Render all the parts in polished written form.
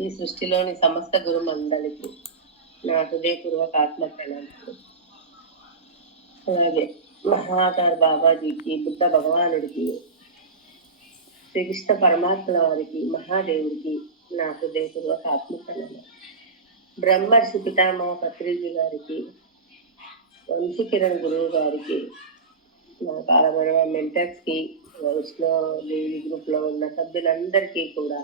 ఈ సృష్టిలోని సమస్త గురు మండలికి నా హృదయపూర్వక ఆత్మ ప్రణామాలు. అలాగే మహావతార్ బాబాజీకి, బుద్ధ భగవానుడికి, శ్రీకృష్ణ పరమాత్మల వారికి, మహాదేవుడికి నా హృదయపూర్వక ఆత్మ ప్రణామాలు. బ్రహ్మర్షి పితామహ పత్రిజీ గారికి, వంశీకిరణ్ గురువు గారికి, నా కాలమైన మెంటర్స్ కి, వైష్ణవి గ్రూప్ లో ఉన్న సభ్యులందరికీ కూడా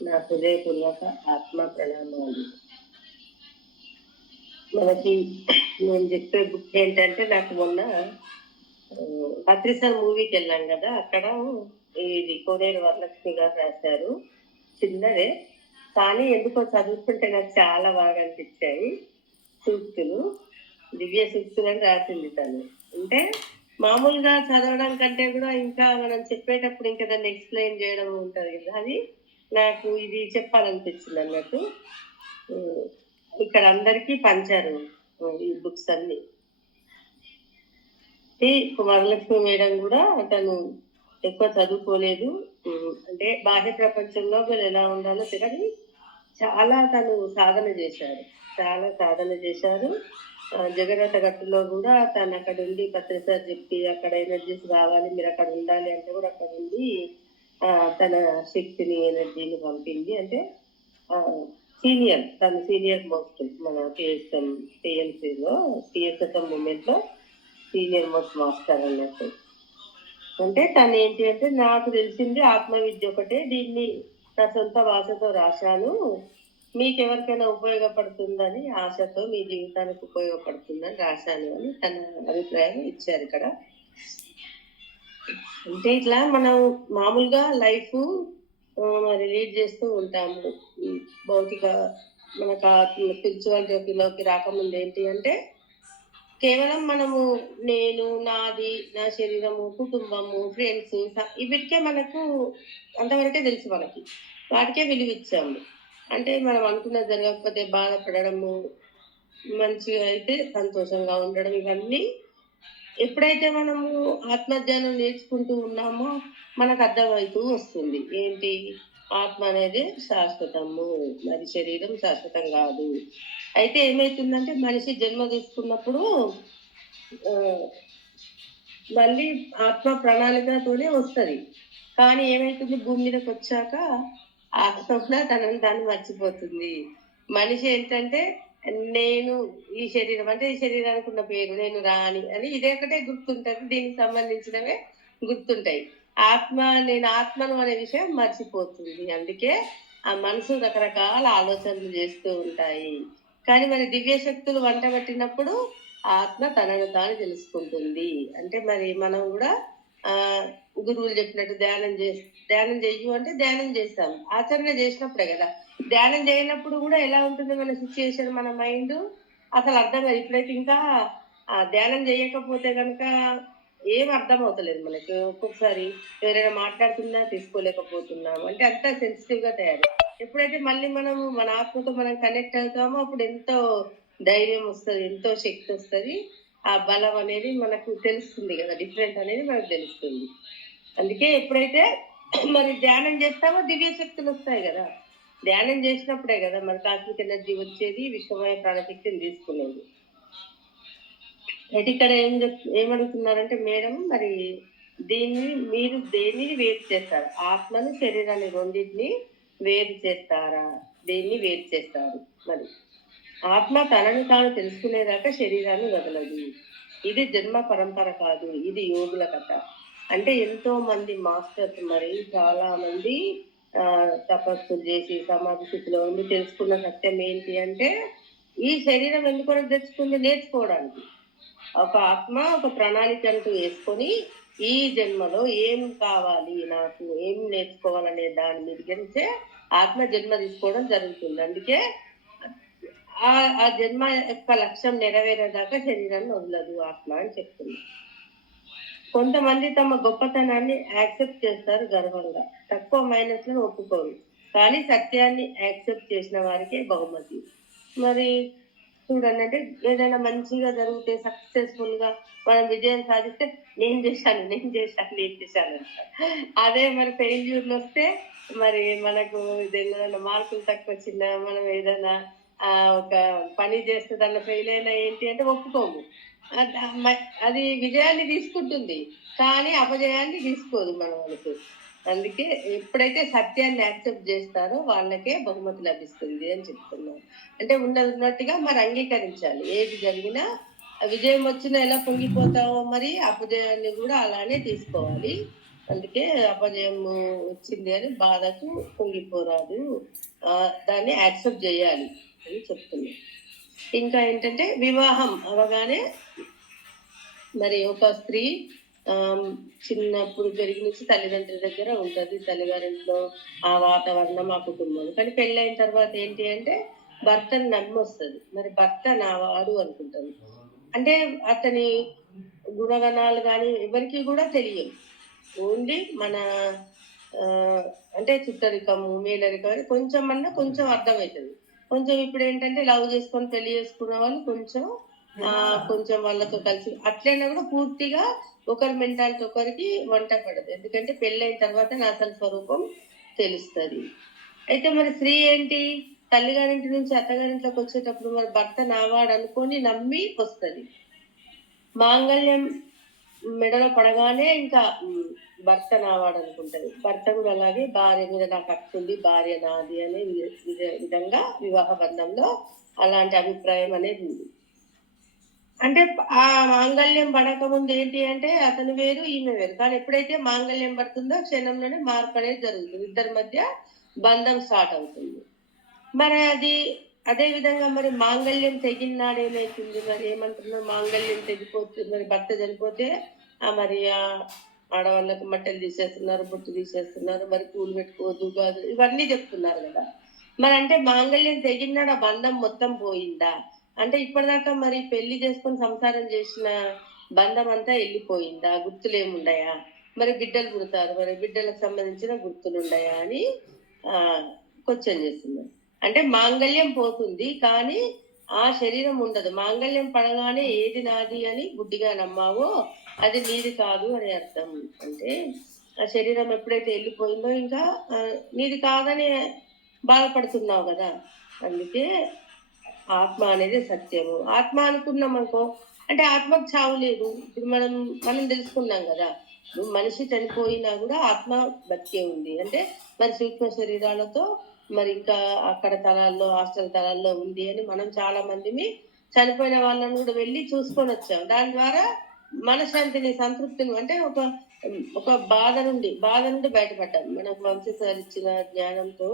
నా హృదయపూర్వక ఆత్మ ప్రణామాలు. మనకి నేను చెప్పే బుక్ ఏంటంటే, నాకు మొన్న పత్రిసర్ మూవీకి వెళ్ళాం కదా, అక్కడ ఇది కోనేరు వరలక్ష్మి గారు రాశారు. చిన్నదే కానీ ఎందుకో చదువుతుంటే నాకు చాలా బాగా అనిపించాయి. సూక్తులు, దివ్య సూక్తులు అని రాసింది తను. అంటే మామూలుగా చదవడం కంటే కూడా ఇంకా మనం చెప్పేటప్పుడు ఇంకా దాన్ని ఎక్స్ప్లెయిన్ చేయడం ఉంటుంది కదా, అది నాకు ఇది చెప్పాలనిపించింది అన్నట్టు. ఇక్కడ అందరికీ పంచారు ఈ బుక్స్ అన్ని. వరలక్ష్మి మేడం కూడా తను ఎక్కువ చదువుకోలేదు, అంటే బాహ్య ప్రపంచంలో ఎలా ఉండాలో తెలియని చాలా తను సాధన చేశారు. జగన్నాథ గట్టులో కూడా తను అక్కడ ఉండి పత్రిసారి చెప్పి అక్కడ ఎనర్జీస్ కావాలి, మీరు అక్కడ ఉండాలి అంటే కూడా అక్కడ ఉండి తన శక్తిని ఎనర్జీని పంపింది. అంటే తను సీనియర్ మోస్ట్ మన టీఎంసీలో టీఎస్ఎస్ఎం మూమెంట్ లో సీనియర్ మోస్ట్ మాస్టర్ అన్నట్టు. అంటే తను ఏంటి అంటే, నాకు తెలిసింది ఆత్మ విద్య ఒకటే, దీన్ని నా సొంత భాషతో రాశాను, మీకు ఎవరికైనా ఉపయోగపడుతుందని ఆశతో, మీ జీవితానికి ఉపయోగపడుతుందని రాశాను అని తన అభిప్రాయం ఇచ్చారు ఇక్కడ. అంటే ఇట్లా మనం మామూలుగా లైఫ్ మరి లీడ్ చేస్తూ ఉంటాము. భౌతిక మనకు స్పిరిచువల్ జోకిలోకి రాకముందు ఏంటి అంటే, కేవలం మనము నేను, నాది, నా శరీరము, కుటుంబము, ఫ్రెండ్స్, వీటికే మనకు అంతవరకే తెలుసు. మనకి వాటికే విలువిచ్చాము. అంటే మనం అనుకున్నది జరగకపోతే బాధపడము, మంచిగా అయితే సంతోషంగా ఉండడం, ఇవన్నీ ఎప్పుడైతే మనము ఆత్మజ్ఞానం నేర్చుకుంటూ ఉన్నామో మనకు అర్థమవుతూ వస్తుంది. ఏంటి, ఆత్మ అనేది శాశ్వతము, మరి శరీరం శాశ్వతం కాదు. అయితే ఏమైతుందంటే, మనిషి జన్మ తీసుకున్నప్పుడు మళ్ళీ ఆత్మ ప్రణాళికతోనే వస్తుంది. కానీ ఏమైతుంది, భూమి మీదకి వచ్చాక ఆత్మ తనని తాను మర్చిపోతుంది. మనిషి ఏంటంటే, నేను ఈ శరీరం, అంటే ఈ శరీరానికి ఉన్న పేరు నేను రాని అని ఇదే ఒకటే గుర్తుంటది, దీనికి సంబంధించినవే గుర్తుంటాయి. నేను ఆత్మను అనే విషయం మర్చిపోతుంది. అందుకే ఆ మనసు రకరకాల ఆలోచనలు చేస్తూ ఉంటాయి. కానీ మరి దివ్య శక్తులు వంట పెట్టినప్పుడు ఆత్మ తనను తాను తెలుసుకుంటుంది. అంటే మరి మనం కూడా గురువులు చెప్పినట్టు ధ్యానం చెయ్యు అంటే ధ్యానం చేస్తాం, ఆచరణ చేసినప్పుడే కదా. ధ్యానం చేయనప్పుడు కూడా ఎలా ఉంటుంది మన సిచ్యుయేషన్, మన మైండ్ అసలు అర్థం కాదు. ఇప్పుడైతే ఇంకా ధ్యానం చేయకపోతే కనుక ఏం అర్థం అవుతలేదు మనకి. ఒక్కొక్కసారి ఎవరైనా మాట్లాడుతున్నా తీసుకోలేకపోతున్నాం, అంటే అంతా సెన్సిటివ్ గా తయారు. ఎప్పుడైతే మళ్ళీ మనము మన ఆత్మతో మనం కనెక్ట్ అవుతామో అప్పుడు ఎంతో ధైర్యం వస్తుంది, ఎంతో శక్తి వస్తుంది. ఆ బలం అనేది మనకు తెలుస్తుంది కదా, డిఫరెంట్ అనేది మనకు తెలుస్తుంది. అందుకే ఎప్పుడైతే మరి ధ్యానం చేస్తామో దివ్య శక్తులు వస్తాయి కదా. ధ్యానం చేసినప్పుడే కదా మరి కాస్మిక్ ఎనర్జీ వచ్చేది, విశ్వమయ ప్రాణశక్తిని తీసుకునేది. అయితే ఇక్కడ ఏమడుగుతున్నారంటే మేడం, మరి మీరు దేనిని వేరు చేస్తారు, ఆత్మను శరీరాన్ని రెండింటిని వేరు చేస్తారా? దేన్ని వేరు చేస్తారు? మరి ఆత్మ తనను తాను తెలుసుకునేదాకా శరీరాన్ని వదలదు. ఇది జన్మ పరంపర కాదు, ఇది యోగుల కథ. అంటే ఎంతో మంది మాస్టర్స్, మరి చాలా మంది తపస్సులు చేసి సమాధి స్థితిలో ఉండి తెలుసుకున్న సత్యం ఏంటి అంటే, ఈ శరీరం ఎందుకు తెచ్చుకుంది, నేర్చుకోవడానికి. ఒక ఆత్మ ఒక ప్రణాళిక అంటూ వేసుకొని ఈ జన్మలో ఏం కావాలి, నాకు ఏం నేర్చుకోవాలనే దాని మీద గురించే ఆత్మ జన్మ తీసుకోవడం జరుగుతుంది. అందుకే ఆ జన్మ యొక్క లక్ష్యం నెరవేరేదాకా శరీరాన్ని వదలదు ఆత్మ అని చెప్తుంది. కొంతమంది తమ గొప్పతనాన్ని యాక్సెప్ట్ చేస్తారు గర్వంగా, తక్కువ మైనస్లను ఒప్పుకోరు. కానీ సత్యాన్ని యాక్సెప్ట్ చేసిన వారికే బహుమతి. మరి చూడండి. అంటే ఏదైనా మంచిగా జరిగితే సక్సెస్‌ఫుల్‌గా మనం విజయం సాధిస్తే నేను చేశాను. అదే మరి ఫెయిల్యూర్‌లొస్తే మరి మనకు దేనిలోనైనా మార్కులు తక్కువొచ్చినా, మనం ఏదైనా ఒక పని చేస్తే దాంట్లో ఫెయిల్ అయినా ఏంటి అంటే ఒప్పుకోము. అద్ మ అది విజయాన్ని తీసుకుంటుంది. కానీ అపజయాన్ని తీసుకోదు మన మనసు. అందుకే ఎప్పుడైతే సత్యాన్ని యాక్సెప్ట్ చేస్తారో వాళ్ళకే బహుమతి లభిస్తుంది అని చెప్తున్నాను. అంటే ఉన్నది ఉన్నట్టుగా మరి అంగీకరించాలి. ఏది జరిగినా విజయం వచ్చినా ఎలా పొంగిపోతామో మరి అపజయాన్ని కూడా అలానే తీసుకోవాలి. అందుకే అపజయము వచ్చింది అని బాధకు పొంగిపోరాదు. దాన్ని యాక్సెప్ట్ చేయాలి అని చెప్తున్నా. ఇంకా ఏంటంటే వివాహం అవగానే మరి ఒక స్త్రీ చిన్నప్పుడు పెరిగి నుంచి తల్లిదండ్రుల దగ్గర ఉంటుంది. తల్లిగారింట్లో ఆ వాతావరణం, ఆ కుటుంబం. కానీ పెళ్ళైన తర్వాత ఏంటి అంటే భర్తను నమ్మొస్తది. మరి భర్త నా వాడు అనుకుంటది. అంటే అతని గుణగణాలు గాని ఎవరికీ కూడా తెలియవు. ఓన్లీ మన అంటే చుట్టరికము, మేలరికం అని కొంచెం అర్థమవుతది. కొంచెం ఇప్పుడేంటంటే లవ్ చేసుకొని పెళ్లి చేసుకున్న వాళ్ళు కొంచెం వాళ్ళతో కలిసి అట్లైనా కూడా పూర్తిగా ఒకరి మెంటాలిటీ ఒకరికి వంట పడదు. ఎందుకంటే పెళ్ళైన తర్వాత నా అసలు స్వరూపం తెలుస్తది. అయితే మరి స్త్రీ ఏంటి? తల్లిగారింటి నుంచి అత్తగారింట్లోకి వచ్చేటప్పుడు మరి భర్త నావాడు అనుకొని నమ్మి వస్తది. మాంగళ్యం మెడలో పడగానే ఇంకా భర్త నావాడు అనుకుంటది. భర్త కూడా అలాగే భార్య మీద నాకు హక్కు ఉంది, భార్య నాది అనే విధంగా వివాహ బంధంలో అలాంటి అభిప్రాయం అనేది ఉంది. అంటే ఆ మాంగళ్యం పడకముందు ఏంటి అంటే అతను వేరు, ఈమె వేరు. కానీ ఎప్పుడైతే మాంగళ్యం పడుతుందో క్షణంలోనే మార్పు అనేది జరుగుతుంది. ఇద్దరి మధ్య బంధం స్టార్ట్ అవుతుంది. మరి అదే విధంగా మరి మాంగళ్యం తెగినాడు ఏమైతుంది? మరి ఏమంటున్నారు? మాంగళ్యం తెగిపోతుంది, మరి భర్త చనిపోతే మరి ఆడవాళ్ళకు మట్టెలు తీసేస్తున్నారు, బొట్టు తీసేస్తున్నారు, మరి పూలు పెట్టుకోవద్దు, గాజు ఇవన్నీ చెప్తున్నారు కదా. మరి అంటే మాంగళ్యం తెగినాడు, ఆ బంధం మొత్తం పోయిందా? అంటే ఇప్పటిదాకా మరి పెళ్లి చేసుకొని సంసారం చేసిన బంధం అంతా వెళ్ళిపోయిందా? గుర్తులేముండయా? మరి బిడ్డలు పుడతారు, మరి బిడ్డలకు సంబంధించిన గుర్తులు ఉండయా అని క్వశ్చన్ చేస్తున్నారు. అంటే మాంగళ్యం పోతుంది కానీ ఆ శరీరం ఉండదు. మాంగళ్యం పడగానే ఏది నాది అని గుడ్డిగా నమ్మావో అది నీది కాదు అని అర్థం. అంటే ఆ శరీరం ఎప్పుడైతే వెళ్ళిపోయిందో ఇంకా నీది కాదని బాధపడుతున్నావు కదా. అందుకే ఆత్మ అనేది సత్యము. ఆత్మ అనుకున్నాం అనుకో, అంటే ఆత్మకు చావు లేదు. ఇప్పుడు మనం తెలుసుకున్నాం కదా. మనిషి చనిపోయినా కూడా ఆత్మ బతికే ఉంది. అంటే మరి సూక్ష్మ శరీరాలతో మరి ఇంకా అక్కడ తలాల్లో, హాస్టల్ తలాల్లో ఉంది అని మనం చాలా మందిని చనిపోయిన వాళ్ళని కూడా వెళ్ళి చూసుకొని వచ్చాం. దాని ద్వారా మనశ్శాంతిని, సంతృప్తిని అంటే ఒక బాధ నుండి బయటపడ్డాం. మనకు వంశస్థులు ఇచ్చిన జ్ఞానంతో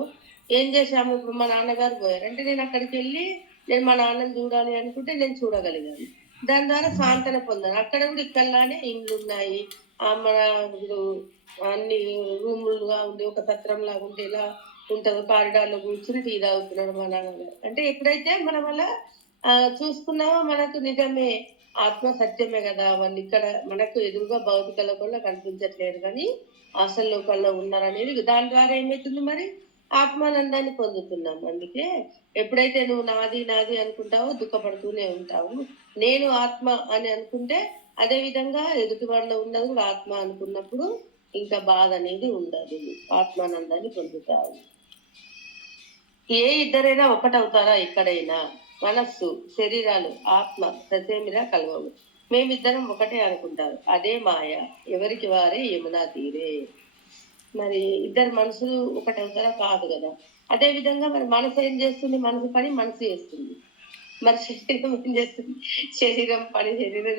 ఏం చేశాము? ఇప్పుడు మా నాన్నగారు పోయారు అంటే నేను అక్కడికి వెళ్ళి నేను మా నాన్నని చూడాలి అనుకుంటే నేను చూడగలిగాను. దాని ద్వారా సాంతన పొందాను. అక్కడ కూడా ఇక్కడలానే ఇండ్లు ఉన్నాయి. మన ఇప్పుడు అన్ని రూములుగా ఉండి ఒక సత్రం లాగా ఉంటే ఇలా ఉంటుందో కారిడార్లో కూర్చుని టీ తాగుతున్నాడు మా నాన్నగారు. అంటే ఎప్పుడైతే మనం అలా చూసుకున్నామో మనకు నిజమే ఆత్మ సత్యమే కదా. వాళ్ళు ఇక్కడ మనకు ఎదురుగా భౌతిక లోకంలో కనిపించట్లేదు కానీ అసలు లోకంలో ఉన్నారనేది దాని ద్వారా ఏమవుతుంది మరి ఆత్మానందాన్ని పొందుతున్నాం. అందుకే ఎప్పుడైతే నువ్వు నాది నాది అనుకుంటావో దుఃఖపడుతూనే ఉంటావు. నేను ఆత్మ అని అనుకుంటే అదే విధంగా ఎదుటి వాళ్ళలో ఉన్నది కూడా ఆత్మ అనుకున్నప్పుడు ఇంకా బాధ అనేది ఉండదు. ఆత్మానందాన్ని పొందుతావు. ఏ ఇద్దరైనా ఒకటవుతారా? ఎక్కడైనా మనస్సు, శరీరాలు, ఆత్మ ససేమిరా కలవవు. మేమిద్దరం ఒకటే అనుకుంటారు. అదే మాయ. ఎవరికి వారే యమునా తీరే. మరి ఇద్దరు మనసులు ఒకటవుతారా? కాదు కదా. అదే విధంగా మరి మనసు ఏం చేస్తుంది? మనసు పని మనసు చేస్తుంది. మరి శరీరం ఏం చేస్తుంది? శరీరం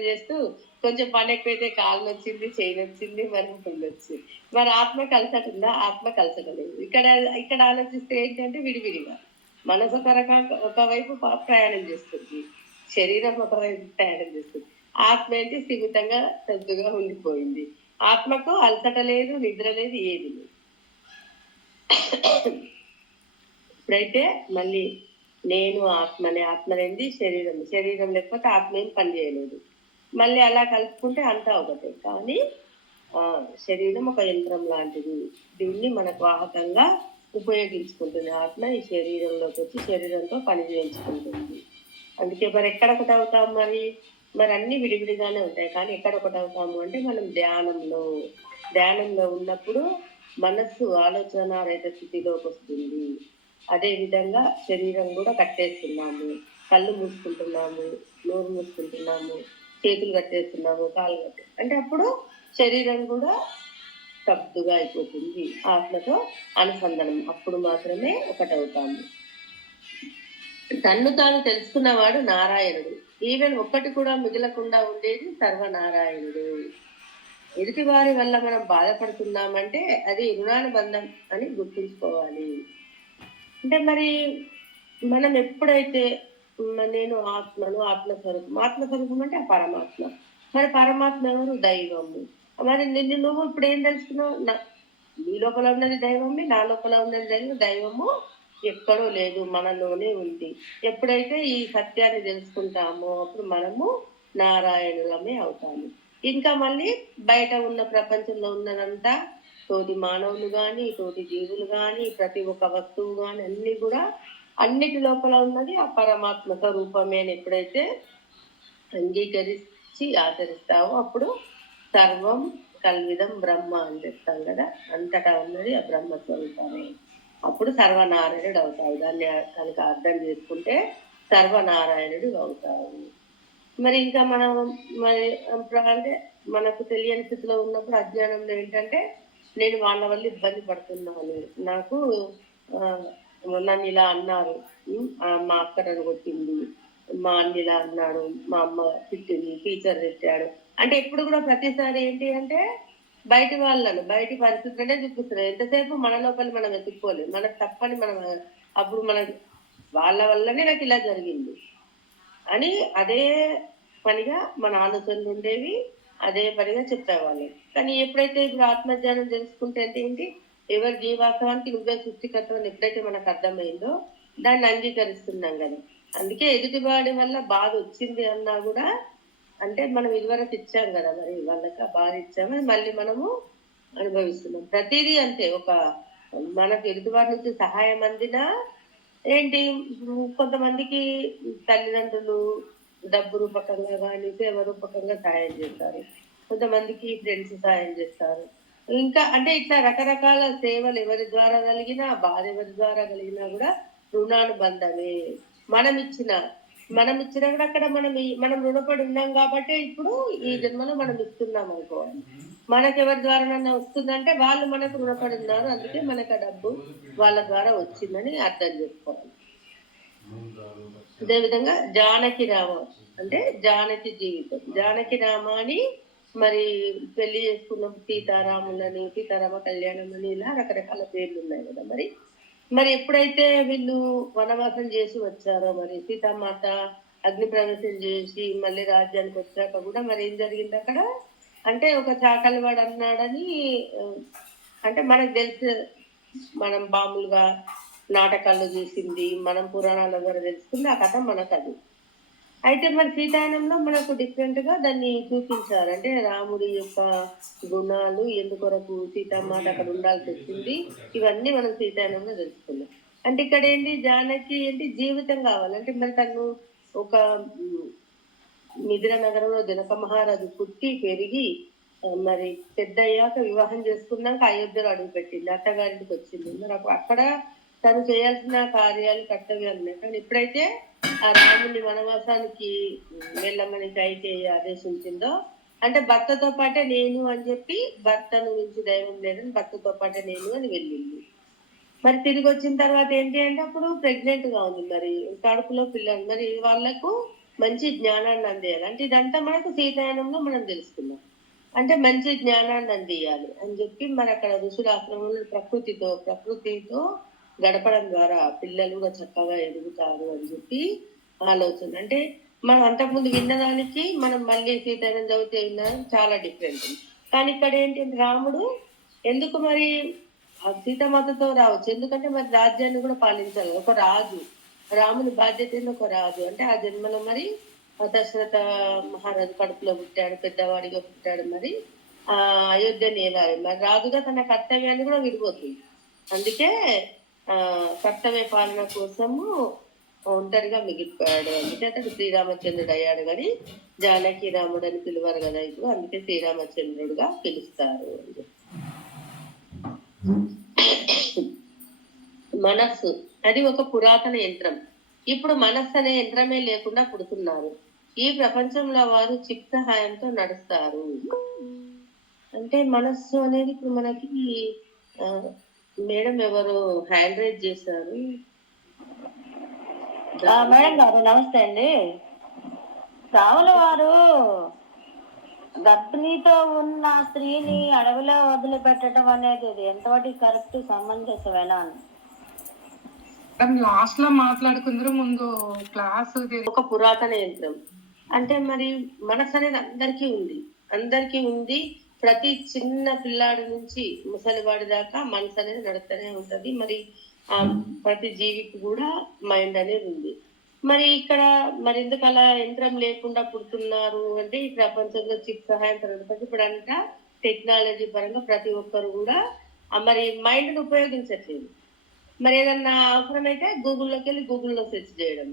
చేస్తూ కొంచెం పని ఎక్కువైతే కాలు నొచ్చింది, చేయి నొచ్చింది, మరి పుండు వచ్చింది. మరి ఆత్మ కలసటుందా? ఆత్మ కలసటలేదు. ఇక్కడ ఆలోచిస్తే ఏంటంటే విడివిడిగా మనసు ఒకవైపు ప్రయాణం చేస్తుంది, శరీరం ఒకవైపు ప్రయాణం చేస్తుంది. ఆత్మ ఏంటి? స్థిమితంగా సద్దుగా ఉండిపోయింది. ఆత్మకు అలసట లేదు, నిద్ర లేదు, ఏది లేదు. ఇప్పుడైతే మళ్ళీ నేను ఆత్మనేది శరీరం లేకపోతే ఆత్మ ఏం పని చేయలేదు. మళ్ళీ అలా కలుపుకుంటే అంతా ఒకటే. కానీ శరీరం ఒక యంత్రం లాంటిది. దీన్ని మనకు వాహకంగా ఉపయోగించుకుంటుంది. ఆత్మ ఈ శరీరంలోకి వచ్చి శరీరంతో పని చేయించుకుంటుంది. అందుకే మరి ఎక్కడ ఒకటి అవుతాం మరి? మరి అన్ని విడివిడిగానే ఉంటాయి. కానీ ఎక్కడ ఒకటి అవుతాము అంటే మనం ధ్యానంలో ఉన్నప్పుడు మనస్సు ఆలోచన రహిత స్థితిలోకి వస్తుంది. అదే విధంగా శరీరం కూడా కట్టేస్తున్నాము. కళ్ళు మూసుకుంటున్నాము, నోరు మూసుకుంటున్నాము, చేతులు కట్టేస్తున్నాము, కాళ్ళు అంటే అప్పుడు శరీరం కూడా స్తబ్దుగా అయిపోతుంది. ఆత్మతో అనుసంధానం. అప్పుడు మాత్రమే ఒకటవుతాము. తన్ను తాను తెలుసుకున్నవాడు నారాయణుడు. ఈవెన్ ఒక్కటి కూడా మిగలకుండా ఉండేది సర్వనారాయణుడు. ఎదుటి వారి వల్ల మనం బాధపడుతున్నామంటే అది రుణానుబంధం అని గుర్తుంచుకోవాలి. అంటే మరి మనం ఎప్పుడైతే నేను ఆత్మను, ఆత్మస్వరూపం అంటే ఆ పరమాత్మ. మరి పరమాత్మ ఎవరు? దైవము. మరి నిన్ను నువ్వు ఇప్పుడు ఏం తెలుసుకున్నావు? నీ లోపల ఉన్నది దైవమే, నా లోపల ఉన్నది దైవము ఎక్కడో లేదు, మనలోనే ఉంది. ఎప్పుడైతే ఈ సత్యాన్ని తెలుసుకుంటామో అప్పుడు మనము నారాయణులమే అవుతాము. ఇంకా మళ్ళీ బయట ఉన్న ప్రపంచంలో ఉన్నదంతా తోటి మానవులు కానీ, తోటి జీవులు కానీ, ప్రతి ఒక్క వస్తువు కానీ అన్ని కూడా అన్నిటి లోపల ఉన్నది ఆ పరమాత్మ స్వరూపమే అని ఎప్పుడైతే అంగీకరించి ఆచరిస్తావో అప్పుడు సర్వం కల్విదం బ్రహ్మ అని చెప్తాం కదా, అంతటా ఉన్నది ఆ బ్రహ్మ స్వరూపమే. అప్పుడు సర్వనారాయణుడు అవుతావు. దాన్ని కనుక అర్థం చేసుకుంటే సర్వనారాయణుడు అవుతావు. మరి ఇంకా మనం మరి అంటే మనకు తెలియని స్థితిలో ఉన్నప్పుడు అజ్ఞానంలో ఏంటంటే నేను వాళ్ళ వల్ల ఇబ్బంది పడుతున్నాను, నాకు నన్ను ఇలా అన్నారు, మా అక్క నన్ను కొట్టింది, మా అన్న ఇలా అన్నాడు, మా అమ్మ తిట్టింది, టీచర్ తిట్టాడు అంటే ఎప్పుడు కూడా ప్రతిసారి ఏంటి అంటే బయటి బయటి పరిస్థితులనే చూపిస్తున్నారు. ఎంతసేపు మన లోపల మనం వెతుక్కోలేదు, మనకు తప్పని మనం అప్పుడు మన వాళ్ళ వల్లనే నాకు ఇలా జరిగింది అని అదే పనిగా మన ఆలోచనలు ఉండేవి, అదే పనిగా చెప్పేవాళ్ళు. కానీ ఎప్పుడైతే ఇప్పుడు ఆత్మజ్ఞానం తెలుసుకుంటే అంటే ఏంటి, ఎవరి జీవాత్మానికి నువ్వే సృష్టికర్త అని ఎప్పుడైతే మనకు అర్థమైందో దాన్ని అంగీకరిస్తున్నాం కదా. అందుకే ఎదుటివాడి వల్ల బాధ వచ్చింది అన్నా కూడా అంటే మనం ఇదివరకు ఇచ్చాం కదా, మరి వాళ్ళకి బాధ ఇచ్చాము, మళ్ళీ మనము అనుభవిస్తున్నాం. ప్రతిదీ అంతే. ఒక మనకు ఎదుటివాడి నుంచి సహాయం అందినా ఏంటి, కొంతమందికి తల్లిదండ్రులు డబ్బు రూపకంగా కానీ సేవ రూపకంగా సహాయం చేస్తారు, కొంతమందికి ఫ్రెండ్స్ సహాయం చేస్తారు. ఇంకా అంటే ఇట్లా రకరకాల సేవలు ఎవరి ద్వారా కలిగినా, బాధ ఎవరి ద్వారా కలిగినా కూడా రుణానుబంధమే. మనం ఇచ్చిన కూడా అక్కడ మనం రుణపడి ఉన్నాం కాబట్టి ఇప్పుడు ఈ జన్మలో మనం ఇస్తున్నాం అనుకోవాలి. మనకు ఎవరి ద్వారానన్నా వస్తుందంటే వాళ్ళు మనకు రుణపడి ఉన్నారు, అందుకే మనకు ఆ డబ్బు వాళ్ళ ద్వారా వచ్చిందని అర్థం చేసుకోవాలి. అదేవిధంగా జానకి రామ అంటే జానకి జీవితం. జానకి రామ అని మరి పెళ్లి చేసుకున్న సీతారామ కళ్యాణం అని ఇలా రకరకాల పేర్లు ఉన్నాయి కదా. మరి ఎప్పుడైతే వీళ్ళు వనవాసం చేసి వచ్చారో, మరి సీతామాత అగ్ని ప్రవేశం చేసి మళ్ళీ రాజ్యానికి వచ్చాక కూడా మరి ఏం జరిగింది అక్కడ అంటే ఒక చాకలివాడు అన్నాడని అంటే మనకు తెలిసి మనం మామూలుగా నాటకాల్లో చూసింది, మనం పురాణాల ద్వారా తెలుసుకుంది ఆ కథ మనకు అది. అయితే మరి సీతాయనంలో మనకు డిఫరెంట్ గా దాన్ని చూపించారు. అంటే రాముడి యొక్క గుణాలు, ఎందుకొరకు సీతామాత అక్కడ ఉండాల్సి వచ్చింది, ఇవన్నీ మనం సీతాయనంలో తెలుసుకున్నాం. అంటే ఇక్కడ ఏంటి, జానకి ఏంటి జీవితం కావాలంటే మరి తను ఒక మిథిల నగరంలో జనక మహారాజు పుట్టి పెరిగి మరి పెద్ద అయ్యాక వివాహం చేసుకున్నాక అయోధ్యలో అడుగు పెట్టింది, అత్తగారింటికి వచ్చింది. మరి అక్కడ తను చేయాల్సిన కార్యాలు కర్తవ్యాలు ఉన్నాయి. కానీ ఎప్పుడైతే ఆ రాముని వనవాసానికి వెళ్ళమని కైకేయి ఆదేశించిందో అంటే భర్తతో పాటే నేను అని చెప్పి, భర్తను మించి దైవం లేదని భర్తతో పాటే నేను అని వెళ్ళింది. మరి తిరిగి వచ్చిన తర్వాత ఏంటి అంటే అప్పుడు ప్రెగ్నెంట్ గా ఉంది, మరి కడుపులో పిల్లలు, మరి వాళ్ళకు మంచి జ్ఞానాన్ని అందేయాలి. అంటే ఇదంతా మనకు సీతాయనంలో మనం తెలుసుకున్నాం. అంటే మంచి జ్ఞానాన్ని అందియాలి అని చెప్పి మరి అక్కడ ఋషుల ఆశ్రమంలో ప్రకృతితో గడపడం ద్వారా పిల్లలు కూడా చక్కగా ఎదుగుతారు అని చెప్పి ఆలోచన. అంటే మనం అంతకుముందు విన్నదానికి మనం మళ్ళీ సీతాయనం చదివితే విన్నదానికి చాలా డిఫరెంట్ ఉంది. కానీ ఇక్కడ ఏంటంటే రాముడు ఎందుకు మరి సీతామాతతో రావచ్చు, ఎందుకంటే మరి రాజ్యాన్ని కూడా పాలించాలి. ఒక రాజు, రాముని బాధ్యత ఒక రాజు. అంటే ఆ జన్మలో మరి దశరథ మహారాజు కడుపులో పుట్టాడు, పెద్దవాడిగా పుట్టాడు, మరి ఆ అయోధ్య నేలాలి. మరి రాజుగా తన కర్తవ్యాన్ని కూడా విడిపోతుంది. అందుకే కర్తవ్య పాలన కోసము ఒంటరిగా మిగిలిపోయాడు. అందుకే అతడు శ్రీరామచంద్రుడు అయ్యాడు కానీ జానకి రాముడు అని పిలువరు కదా ఇప్పుడు, అందుకే శ్రీరామచంద్రుడుగా పిలుస్తారు అని చెప్పి. మనస్సు అది ఒక పురాతన యంత్రం. ఇప్పుడు మనస్సు అనే యంత్రమే లేకుండా పుడుతున్నారు. ఈ ప్రపంచంలో వారు చిప్ సహాయంతో నడుస్తారు. అంటే మనస్సు అనేది ఇప్పుడు మనకి మేడం ఎవరు హ్యాండ్ రైజ్ చేశారు. మేడం గారు నమస్తే అండి. రాముల వారు గర్భిణీతో ఉన్న స్త్రీని అడవిలో వదిలిపెట్టడం అనేది ఎంతవరకు కరెక్ట్ సమంజసమేనా అని లాస్ట్ లో మాట్లాడుకుందరు ముందు క్లాస్ ఒక పురాతన యంత్రం. అంటే మరి మనసు అనేది అందరికీ ఉంది. ప్రతి చిన్న పిల్లాడి నుంచి ముసలివాడి దాకా మనసు అనేది నడుస్తూనే ఉంటది. మరి ప్రతి జీవికి కూడా మైండ్ అనేది ఉంది. మరి ఇక్కడ మరి ఎందుకు అలా యంత్రం లేకుండా పుడుతున్నారు అంటే ఈ ప్రపంచంలో చిప్ సహాయం తర్వాత ఇప్పుడు అంతా టెక్నాలజీ పరంగా ప్రతి ఒక్కరు కూడా మరి మైండ్ని ఉపయోగించట్లేదు. మరి ఏదన్నా అవసరమైతే గూగుల్లోకి వెళ్ళి గూగుల్లో సెర్చ్ చేయడం,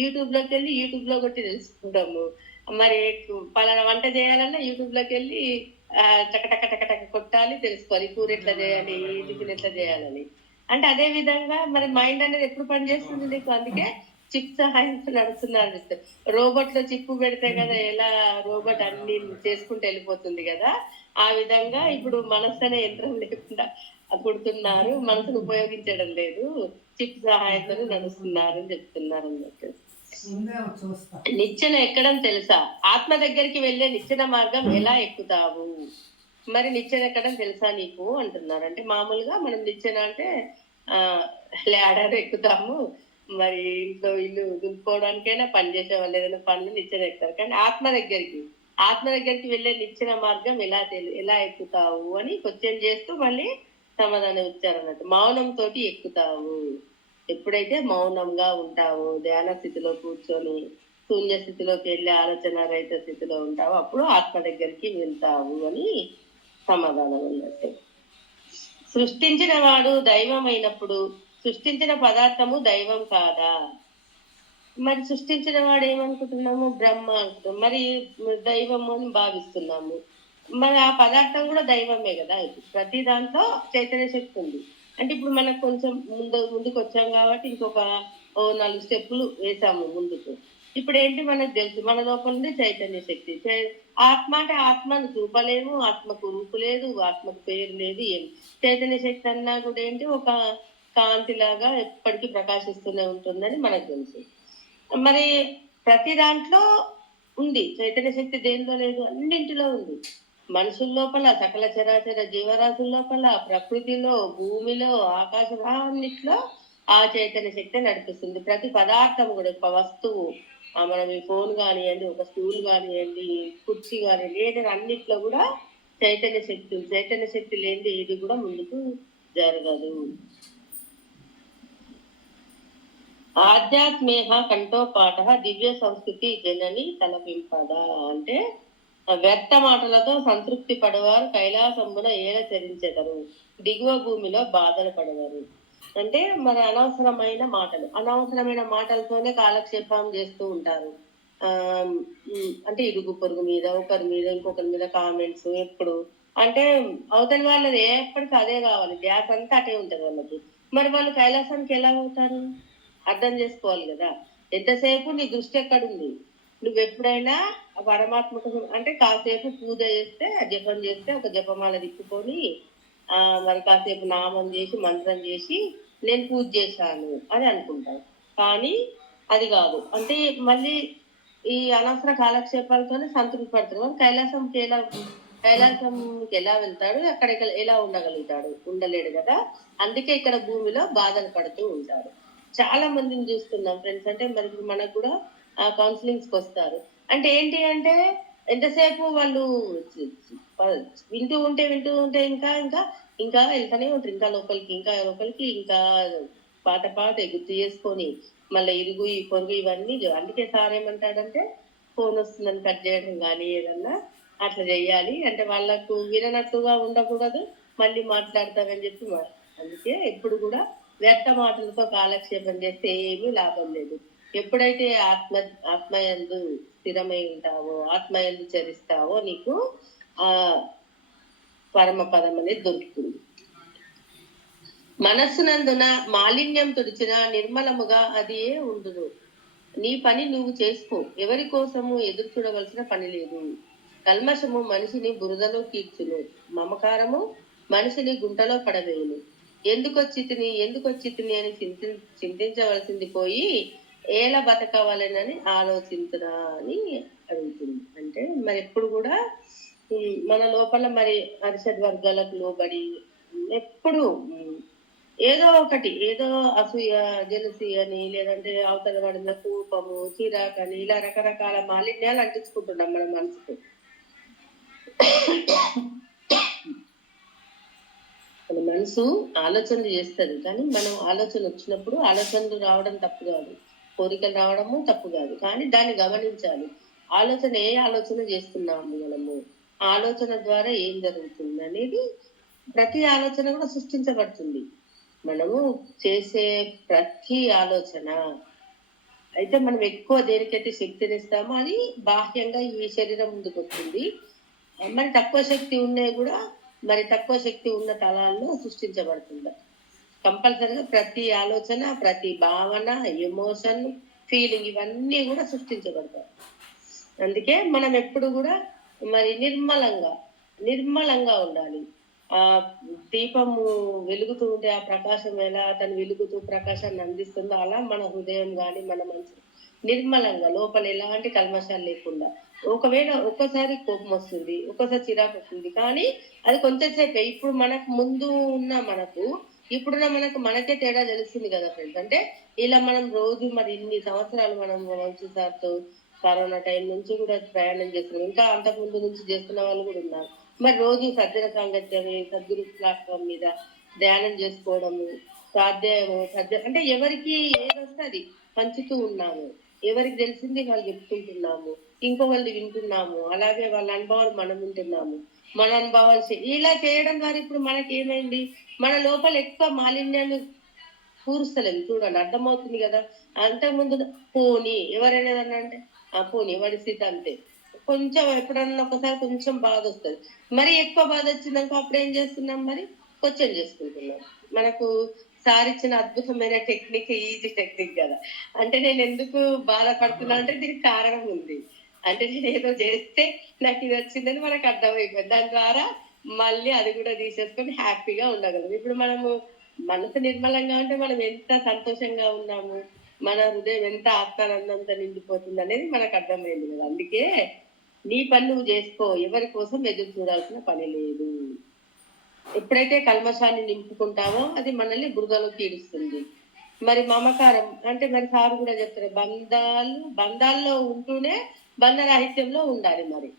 యూట్యూబ్లోకి వెళ్ళి యూట్యూబ్లో కొట్టి తెలుసుకుంటాము. మరి పలానా వంట చేయాలన్నా యూట్యూబ్లోకి వెళ్ళి టక కొట్టాలి, తెలుసుకోవాలి కూర ఎట్లా చేయాలి, టిఫిన్ ఎట్లా చేయాలని. అంటే అదే విధంగా మరి మైండ్ అనేది ఎప్పుడు పనిచేస్తుంది నీకు, అందుకే చిప్ సహాయంతో నడుస్తున్నారు. రోబోట్ లో చిప్పు పెడితే కదా ఎలా రోబోట్ అన్ని చేసుకుంటూ వెళ్ళిపోతుంది కదా, ఆ విధంగా ఇప్పుడు మనస్సు అనే యంత్రం లేకుండా పుడుతున్నారు, మనసును ఉపయోగించడం లేదు, చిప్ సహాయంతో నడుస్తున్నారు అని చెప్తున్నారు అన్నట్టు. నిచ్చెన ఎక్కడం తెలుసా? ఆత్మ దగ్గరికి వెళ్ళే నిచ్చెన మార్గం ఎలా ఎక్కుతావు? మరి నిచ్చెన ఎక్కడం తెలుసా నీకు అంటున్నారు. అంటే మామూలుగా మనం నిచ్చెన అంటే ల్యాడర్ ఎక్కుతాము, మరి ఇంట్లో ఇల్లు దులుపుకోవడానికైనా పని చేసే వాళ్ళు ఏదైనా పనులు నిచ్చెన ఎక్కుతారు. కానీ ఆత్మ దగ్గరికి వెళ్ళే నిచ్చెన మార్గం ఎలా ఎక్కుతావు అని క్వశ్చన్ చేస్తూ మళ్ళీ సమాధానం ఇచ్చారన్నట్టు. మౌనంతో ఎక్కుతావు. ఎప్పుడైతే మౌనంగా ఉంటావో, ధ్యాన స్థితిలో కూర్చొని శూన్య స్థితిలోకి వెళ్ళి ఆలోచన రహిత స్థితిలో ఉంటావు, అప్పుడు ఆత్మ దగ్గరికి వెళ్తావు అని సమాధానం అన్నట్టు. సృష్టించిన వాడు దైవం అయినప్పుడు సృష్టించిన పదార్థము దైవం కాదా? మరి సృష్టించిన వాడు ఏమనుకుంటున్నాము? బ్రహ్మ అనుకుంటాం, మరి దైవము అని భావిస్తున్నాము. మరి ఆ పదార్థం కూడా దైవమే కదా. ప్రతి దాంట్లో చైతన్య శక్తి ఉంది. అంటే ఇప్పుడు మనకు కొంచెం ముందుకు వచ్చాం కాబట్టి ఇంకొక 4 స్టెప్పులు వేసాము ముందుకు. ఇప్పుడు ఏంటి మనకు తెలుసు, మన లోపల ఉంది చైతన్య శక్తి. ఆత్మ అంటే ఆత్మను చూపలేము, ఆత్మకు రూపు లేదు, ఆత్మకు పేరు లేదు, ఏం. చైతన్య శక్తి అన్నా కూడా ఏంటి, ఒక కాంతిలాగా ఎప్పటికీ ప్రకాశిస్తూనే ఉంటుందని మనకు తెలుసు. మరి ప్రతి దాంట్లో ఉంది చైతన్య శక్తి. దేంట్లో లేదు? అన్నింటిలో ఉంది. మనుషుల లోపల, సకల చరాచర జీవరాశుల లోపల, ప్రకృతిలో, భూమిలో, ఆకాశం, అన్నిట్లో ఆ చైతన్య శక్తి నడిపిస్తుంది. ప్రతి పదార్థం కూడా, ఒక వస్తువు, మనం ఈ ఫోన్ కానివ్వండి, ఒక స్టూల్ కానివ్వండి, కుర్చీ కానివ్వండి, ఏదైనా అన్నిట్లో కూడా చైతన్య శక్తి లేనిది ఇది కూడా ముందుకు జరగదు. ఆధ్యాత్మేహ కంఠోపాఠ దివ్య సంస్కృతి జనని తలపింపదా. అంటే వ్యర్థ మాటలతో సంతృప్తి పడవారు కైలాసంబున ఏల చరించెదరు, దిగువ భూమిలో బాధలు పడవారు. అంటే మరి అనవసరమైన మాటలతోనే కాలక్షేపం చేస్తూ ఉంటారు. అంటే ఇరుగు పొరుగు మీద, ఒకరి మీద, ఇంకొకరి మీద కామెంట్స్ ఎప్పుడు. అంటే అవతలి వాళ్ళది ఎప్పటికీ అదే కావాలి, గ్యాస్ అంతా అటే ఉంటది వాళ్ళకి. మరి వాళ్ళు కైలాసానికి ఎలా అవుతారు? అర్థం చేసుకోవాలి కదా. ఎంతసేపు నీ దృష్టి ఎక్కడుంది? నువ్వు ఎప్పుడైనా పరమాత్మకు అంటే కాసేపు పూజ చేస్తే, జపం చేస్తే, ఒక జపమాల తిప్పుకొని మరి కాసేపు నామం చేసి మంత్రం చేసి నేను పూజ చేశాను అని అనుకుంటాను. కానీ అది కాదు. అంటే మళ్ళీ ఈ అనవసర కాలక్షేపాలతోనే సంతృప్తి పడతాడు. కైలాసంకి ఎలా వెళ్తాడు? అక్కడ ఎలా ఉండగలుగుతాడు? ఉండలేడు కదా. అందుకే ఇక్కడ భూమిలో బాధలు పడుతూ ఉంటాడు. చాలా మందిని చూస్తున్నాం ఫ్రెండ్స్. అంటే మరి మనకు కూడా కౌన్సిలింగ్స్కి వస్తారు. అంటే ఏంటి అంటే ఎంతసేపు వాళ్ళు వింటూ ఉంటే ఇంకా ఇంకా ఇంకా వెళ్తానే ఉంటారు, ఇంకా లోపలికి ఇంకా పాట గుర్తు చేసుకొని మళ్ళీ ఇరుగు ఈ పొరుగు ఇవన్నీ. అందుకే సార్ ఏమంటాడంటే ఫోన్ వస్తుందని కట్ చేయడం కానీ ఏదన్నా అట్లా చెయ్యాలి. అంటే వాళ్ళకు విననట్టుగా ఉండకూడదు, మళ్ళీ మాట్లాడతారని చెప్పి. అందుకే ఎప్పుడు కూడా వ్యర్థ మాటలతో కాలక్షేపం చేస్తే ఏమీ లాభం లేదు. ఎప్పుడైతే ఆత్మయందు స్థిరమై ఉంటావో, ఆత్మయందు చరిస్తావో నీకు ఆ పరమ పదం అనేది దొరుకుతుంది. మనస్సునందున మాలిన్యం తుడిచిన నిర్మలముగా అది ఉండును. నీ పని నువ్వు చేసుకో, ఎవరి కోసము ఎదురు చూడవలసిన పని లేదు. కల్మషము మనిషిని బురదలో కీర్చును, మమకారము మనిషిని గుంటలో పడవేయును. ఎందుకొచ్చి తిని అని చింతించవలసింది పోయి ఎలా బతకవాలనని ఆలోచించునా అని అడుగుతుంది. అంటే మరి ఎప్పుడు కూడా మన లోపల మరి అరిషడ్ వర్గాలకు లోబడి ఎప్పుడు ఏదో ఒకటి, ఏదో అసూయ, జలసి అని, లేదంటే అవతల పడిన కోపము, చిరాకని, ఇలా రకరకాల మాలిన్యాలు అంటించుకుంటున్నాం మన మనసుకు. మన మనసు ఆలోచనలు చేస్తుంది, కానీ మనం ఆలోచన వచ్చినప్పుడు ఆలోచనలు రావడం తప్పు కాదు, కోరికలు రావడము తప్పు కాదు, కానీ దాన్ని గమనించాలి. ఏ ఆలోచన చేస్తున్నాము మనము, ఆలోచన ద్వారా ఏం జరుగుతుంది అనేది ప్రతి ఆలోచన కూడా సృష్టించబడుతుంది. మనము చేసే ప్రతి ఆలోచన అయితే మనం ఎక్కువ దేనికైతే శక్తినిస్తామో అది బాహ్యంగా ఈ శరీరం ముందుకు వస్తుంది. మరి తక్కువ శక్తి ఉన్నాయి కూడా మరి తక్కువ శక్తి ఉన్న తలాల్లో సృష్టించబడుతుంది. కంపల్సరిగా ప్రతి ఆలోచన, ప్రతి భావన, ఎమోషన్, ఫీలింగ్ ఇవన్నీ కూడా సృష్టించబడతాయి. అందుకే మనం ఎప్పుడు కూడా మరి నిర్మలంగా ఉండాలి. ఆ దీపము వెలుగుతూ ఉంటే ఆ ప్రకాశం ఎలా తను వెలుగుతూ ప్రకాశాన్ని అందిస్తుందో అలా మన హృదయం కానీ మన మనసు నిర్మలంగా, లోపల ఎలాంటి కల్మషాలు లేకుండా. ఒకవేళ ఒక్కసారి కోపం వస్తుంది, ఒక్కసారి చిరాకు వస్తుంది, కానీ అది కొంచెం సేపే. ఇప్పుడు మనకు ముందు ఉన్న ఇప్పుడున్న మనకే తేడా తెలుస్తుంది కదా ఫ్రెండ్స్. అంటే ఇలా మనం రోజు మరి ఇన్ని సంవత్సరాలు మనం వంశీ సార్తో కరోనా టైం నుంచి కూడా ప్రయాణం చేస్తున్నాం, ఇంకా అంతకుముందు నుంచి చేస్తున్న వాళ్ళు కూడా ఉన్నారు. మరి రోజు సజ్జన సాంగత్యమే, సద్గురు ప్లాట్ఫామ్ మీద ధ్యానం చేసుకోవడము, స్వాధ్యాయము, అంటే ఎవరికి ఏదొస్తే అది పంచుతూ ఉన్నాము, ఎవరికి తెలిసింది వాళ్ళు చెప్పుకుంటున్నాము, ఇంకొకరిని వింటున్నాము, అలాగే వాళ్ళ అనుభవాలు మనం వింటున్నాము, మన అనుభవాలు ఇలా చేయడం ద్వారా ఇప్పుడు మనకి ఏమైంది, మన లోపల ఎక్కువ మాలిన్యాన్ని కూరుస్తలేదు. చూడండి, అర్థమవుతుంది కదా. అంతకుముందు పోనీ ఎవరైనా అంటే పోనీ వాడి స్థితి అంతే, కొంచెం ఎప్పుడన్నా ఒకసారి కొంచెం బాధ వస్తుంది, మరి ఎక్కువ బాధ వచ్చిందనుకో అప్పుడు ఏం చేస్తున్నాం, మరి క్వశ్చన్ చేసుకుంటున్నాం. మనకు సార్ ఇచ్చిన అద్భుతమైన టెక్నిక్, ఈజీ టెక్నిక్ కదా. అంటే నేను ఎందుకు బాధపడుతున్నా అంటే దీనికి కారణం ఉంది. అంటే నేను ఏదో చేస్తే నాకు ఇది వచ్చిందని మనకు అర్థమైపోయింది. దాని ద్వారా మళ్ళీ అది కూడా తీసేసుకొని హ్యాపీగా ఉండగలం. ఇప్పుడు మనము మనసు నిర్మలంగా ఉంటే మనం ఎంత సంతోషంగా ఉన్నాము, మన హృదయం ఎంత ఆత్మానందంతో నిండిపోతుంది అనేది మనకు అర్థమైంది కదా. అందుకే నీ పని నువ్వు చేసుకో, ఎవరి కోసం ఎదురు చూడాల్సిన పని లేదు. ఎప్పుడైతే కల్మషాన్ని నింపుకుంటామో అది మనల్ని బురదలోకి ఈడుస్తుంది. మరి మమకారం అంటే మరి సారు కూడా చెప్తారు, బంధాల్లో ఉంటూనే బంధరాహిత్యంలో ఉండాలి. మరి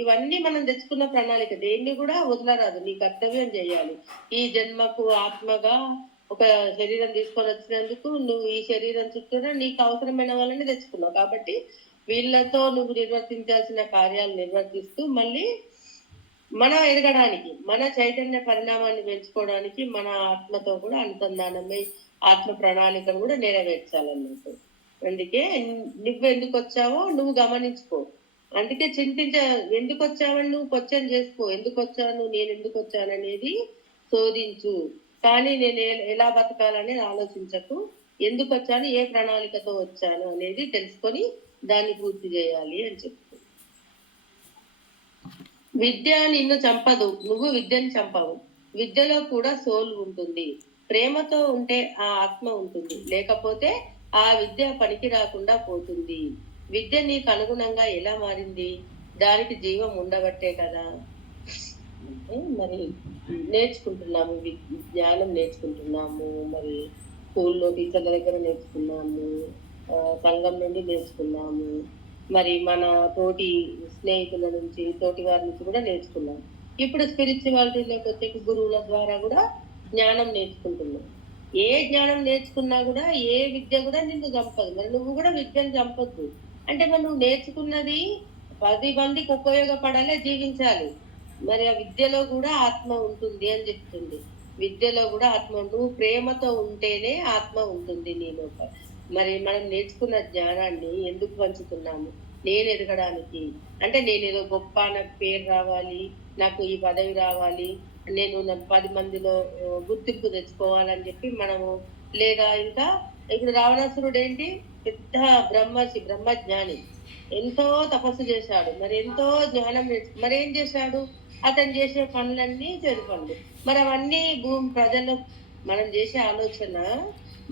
ఇవన్నీ మనం తెచ్చుకున్న ప్రణాళిక, దేన్ని కూడా వదలరాదు, నీ కర్తవ్యం చేయాలి. ఈ జన్మకు ఆత్మగా ఒక శరీరం తీసుకొని వచ్చినందుకు నువ్వు ఈ శరీరం చుట్టూరా నీకు అవసరమైన వాళ్ళని తెచ్చుకున్నావు, కాబట్టి వీళ్ళతో నువ్వు నిర్వర్తించాల్సిన కార్యాలు నిర్వర్తిస్తూ మళ్ళీ మనం ఎదగడానికి, మన చైతన్య పరిణామాన్ని పెంచుకోవడానికి మన ఆత్మతో కూడా అనుసంధానమై ఆత్మ ప్రణాళికను కూడా నెరవేర్చాలన్నట్టు. అందుకే నువ్వు ఎందుకు వచ్చావో నువ్వు గమనించుకో. అందుకే ఎందుకు వచ్చావని నువ్వు క్వశ్చన్ చేసుకో. ఎందుకు వచ్చాను, నేను ఎందుకు వచ్చాను అనేది శోధించు, కానీ నేను ఎలా బతకాలనేది ఆలోచించకు. ఎందుకు వచ్చాను, ఏ ప్రణాళికతో వచ్చాను అనేది తెలుసుకొని దాన్ని పూర్తి చేయాలి అని చెప్తాను. విద్య నిన్ను చంపదు, నువ్వు విద్యను చంపవు. విద్యలో కూడా సోల్ ఉంటుంది. ప్రేమతో ఉంటే ఆ ఆత్మ ఉంటుంది, లేకపోతే ఆ విద్య పనికి రాకుండా పోతుంది. విద్య నీకు అనుగుణంగా ఎలా మారింది, దానికి జీవం ఉండబట్టే కదా. మరి నేర్చుకుంటున్నాము, జ్ఞానం నేర్చుకుంటున్నాము, మరి స్కూల్లో టీచర్ల దగ్గర నేర్చుకున్నాము, సంఘం నుండి నేర్చుకున్నాము, మరి మన తోటి స్నేహితుల నుంచి, తోటి వారి నుంచి కూడా నేర్చుకున్నాం. ఇప్పుడు స్పిరిచువాలిటీలోకి వచ్చే గురువుల ద్వారా కూడా జ్ఞానం నేర్చుకుంటున్నాం. ఏ జ్ఞానం నేర్చుకున్నా కూడా, ఏ విద్య కూడా నిన్ను చంపదు. మరి నువ్వు కూడా విద్యను చంపొద్దు. అంటే మరి నువ్వు నేర్చుకున్నది 10 మందికి ఉపయోగపడాలే, జీవించాలి. మరి ఆ విద్యలో కూడా ఆత్మ ఉంటుంది అని చెప్తుంది. విద్యలో కూడా ఆత్మ నువ్వు ప్రేమతో ఉంటేనే ఆత్మ ఉంటుంది నీలో. మరి మనం నేర్చుకున్న జ్ఞానాన్ని ఎందుకు పంచుతున్నాము? నేను ఎదగడానికి, అంటే నేను ఏదో గొప్ప, నాకు పేరు రావాలి, నాకు ఈ పదవి రావాలి, నేను 10 మందిలో గుర్తింపు తెచ్చుకోవాలని చెప్పి మనము, లేదా ఇంకా ఇప్పుడు రావణాసురుడు ఏంటి, పెద్ద బ్రహ్మర్షి, బ్రహ్మజ్ఞాని, ఎంతో తపస్సు చేశాడు, మరి ఎంతో జ్ఞానం మరి ఏం చేశాడు? అతను చేసే పనులన్నీ చెడు పనులు. మరి అవన్నీ భూమి ప్రజలు, మనం చేసే ఆలోచన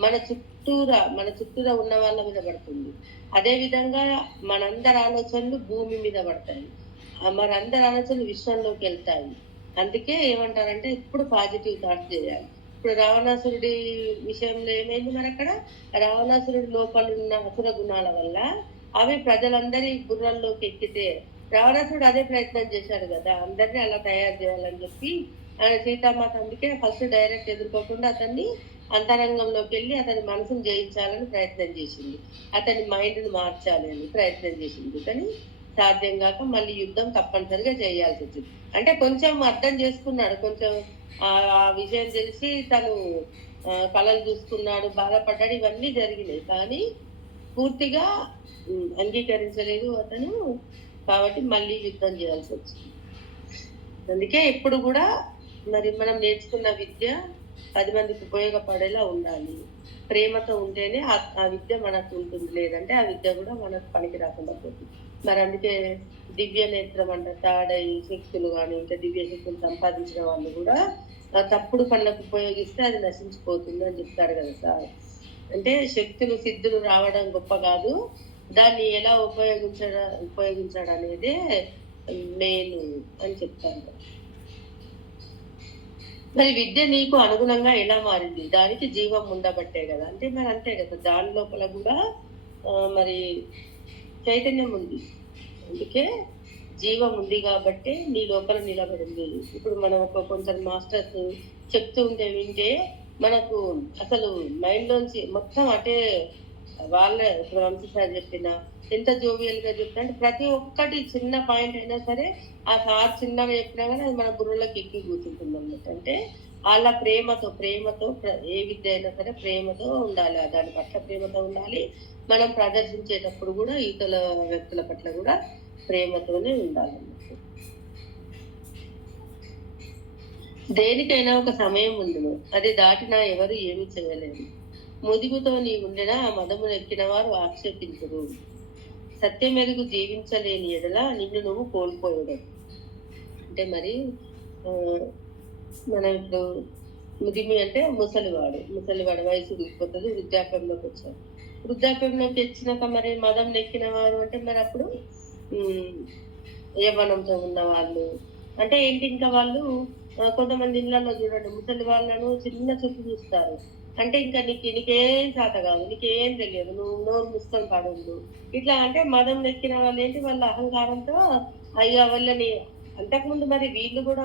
మన చుట్టూరా ఉన్న వాళ్ళ మీద పడుతుంది. అదే విధంగా మనందరి ఆలోచనలు భూమి మీద పడతాయి, మరి అందరి ఆలోచనలు విశ్వంలోకి వెళ్తాయి. అందుకే ఏమంటారంటే ఇప్పుడు పాజిటివ్ థాట్స్ చేయాలి. ఇప్పుడు రావణాసురుడి విషయంలో ఏమైంది? మరి అక్కడ రావణాసురుడి లోపల ఉన్న అసుర గుణాల వల్ల అవి ప్రజలందరి బుర్రల్లోకి ఎక్కితే, రావణాసురుడు అదే ప్రయత్నం చేశాడు కదా, అందరినీ అలా తయారు చేయాలని చెప్పి. సీతామాత అందుకే ఫస్ట్ డైరెక్ట్ ఎదుర్కోకుండా అతన్ని అంతరంగంలోకి వెళ్ళి అతని మనసును జయించాలని ప్రయత్నం చేసింది, అతని మైండ్ని మార్చాలి అని ప్రయత్నం చేసింది. కానీ సాధ్యం కాక మళ్ళీ యుద్ధం తప్పనిసరిగా చేయాల్సి వచ్చింది. అంటే కొంచెం అర్థం చేసుకున్నాడు, కొంచెం ఆ విషయం తెలిసి తను కళలు చూసుకున్నాడు, బాధపడ్డాడు, ఇవన్నీ జరిగినాయి. కానీ పూర్తిగా అంగీకరించలేదు అతను, కాబట్టి మళ్ళీ యుద్ధం చేయాల్సి వచ్చింది. అందుకే ఎప్పుడు కూడా మరి మనం నేర్చుకున్న విద్య 10 మందికి ఉపయోగపడేలా ఉండాలి. ప్రేమతో ఉంటేనే ఆ విద్య మనకు ఉంటుంది, లేదంటే ఆ విద్య కూడా మనకు పనికి రాకుండా పోతుంది. మరి అందుకే దివ్య నేత్రం అంట, తాడై శక్తులు కానీ ఇంకా దివ్య శక్తులు సంపాదించిన వాళ్ళు కూడా తప్పుడు పనులకు ఉపయోగిస్తే అది నశించిపోతుంది అని చెప్తారు కదా సార్. అంటే శక్తులు సిద్ధులు రావడం గొప్ప కాదు, దాన్ని ఎలా ఉపయోగించడం అనేదే మెయిన్ అని చెప్తాను. మరి విద్య నీకు అనుగుణంగా ఎలా మారింది? దానికి జీవం ఉండబట్టే కదా. అంటే మరి అంతే కదా, దాని లోపల కూడా మరి చైతన్యం ఉంది, అందుకే జీవం ఉంది కాబట్టి నీ లోపల నిలబడింది. ఇప్పుడు మనం కొంచెం మాస్టర్స్ చెప్తూ ఉంటే వింటే మనకు అసలు మైండ్ లోంచి మొత్తం అటే వాళ్ళ, ఇప్పుడు వంశీ సార్ చెప్పిన ఎంత జోవియల్ గా చెప్తా, అంటే ప్రతి ఒక్కటి చిన్న పాయింట్ అయినా సరే ఆ సార్ చిన్నగా చెప్పినా కానీ అది మన బుర్రలోకి ఎక్కి కూర్చుంటుంది అన్నట్టు. అంటే వాళ్ళ ప్రేమతో ఏ విద్య అయినా సరే ప్రేమతో ఉండాలి, దాని పట్ల ప్రేమతో ఉండాలి. మనం ప్రదర్శించేటప్పుడు కూడా ఇతర వ్యక్తుల పట్ల కూడా ప్రేమతోనే ఉండాలన్నట్టు. దేనికైనా ఒక సమయం ఉండును, అది దాటినా ఎవరు ఏమి చేయలేరు. ముదిగుతో నీ ఉండిన మదమును ఎక్కిన వారు ఆక్షేపించరు. సత్యమెరుగు జీవించలేని ఎడల నిన్ను నువ్వు కోల్పోయడం. అంటే మరి మనం ఇప్పుడు ముదిమి అంటే ముసలివాడు వయసు దిగిపోతుంది, వృద్ధాప్యంలోకి వచ్చారు. వృద్ధాప్యంలోకి వచ్చినాక మరి మదం నెక్కిన వారు అంటే మరి అప్పుడు యవ్వనంతో ఉన్న వాళ్ళు అంటే ఏంటి, ఇంకా వాళ్ళు కొంతమంది ఇళ్లలో చూడండి ముసలి వాళ్ళను చిన్న చూపు చూస్తారు. అంటే ఇంకా నీకేం శాత కాదు, నీకేం తెలియదు, నువ్వు నోరు మూసుకొని పడుండు ఇట్లా. అంటే మదం నెక్కిన వాళ్ళు ఏంటి, వాళ్ళ అహంకారంతో అయ్యా వాళ్ళని, అంతకుముందు మరి వీళ్ళు కూడా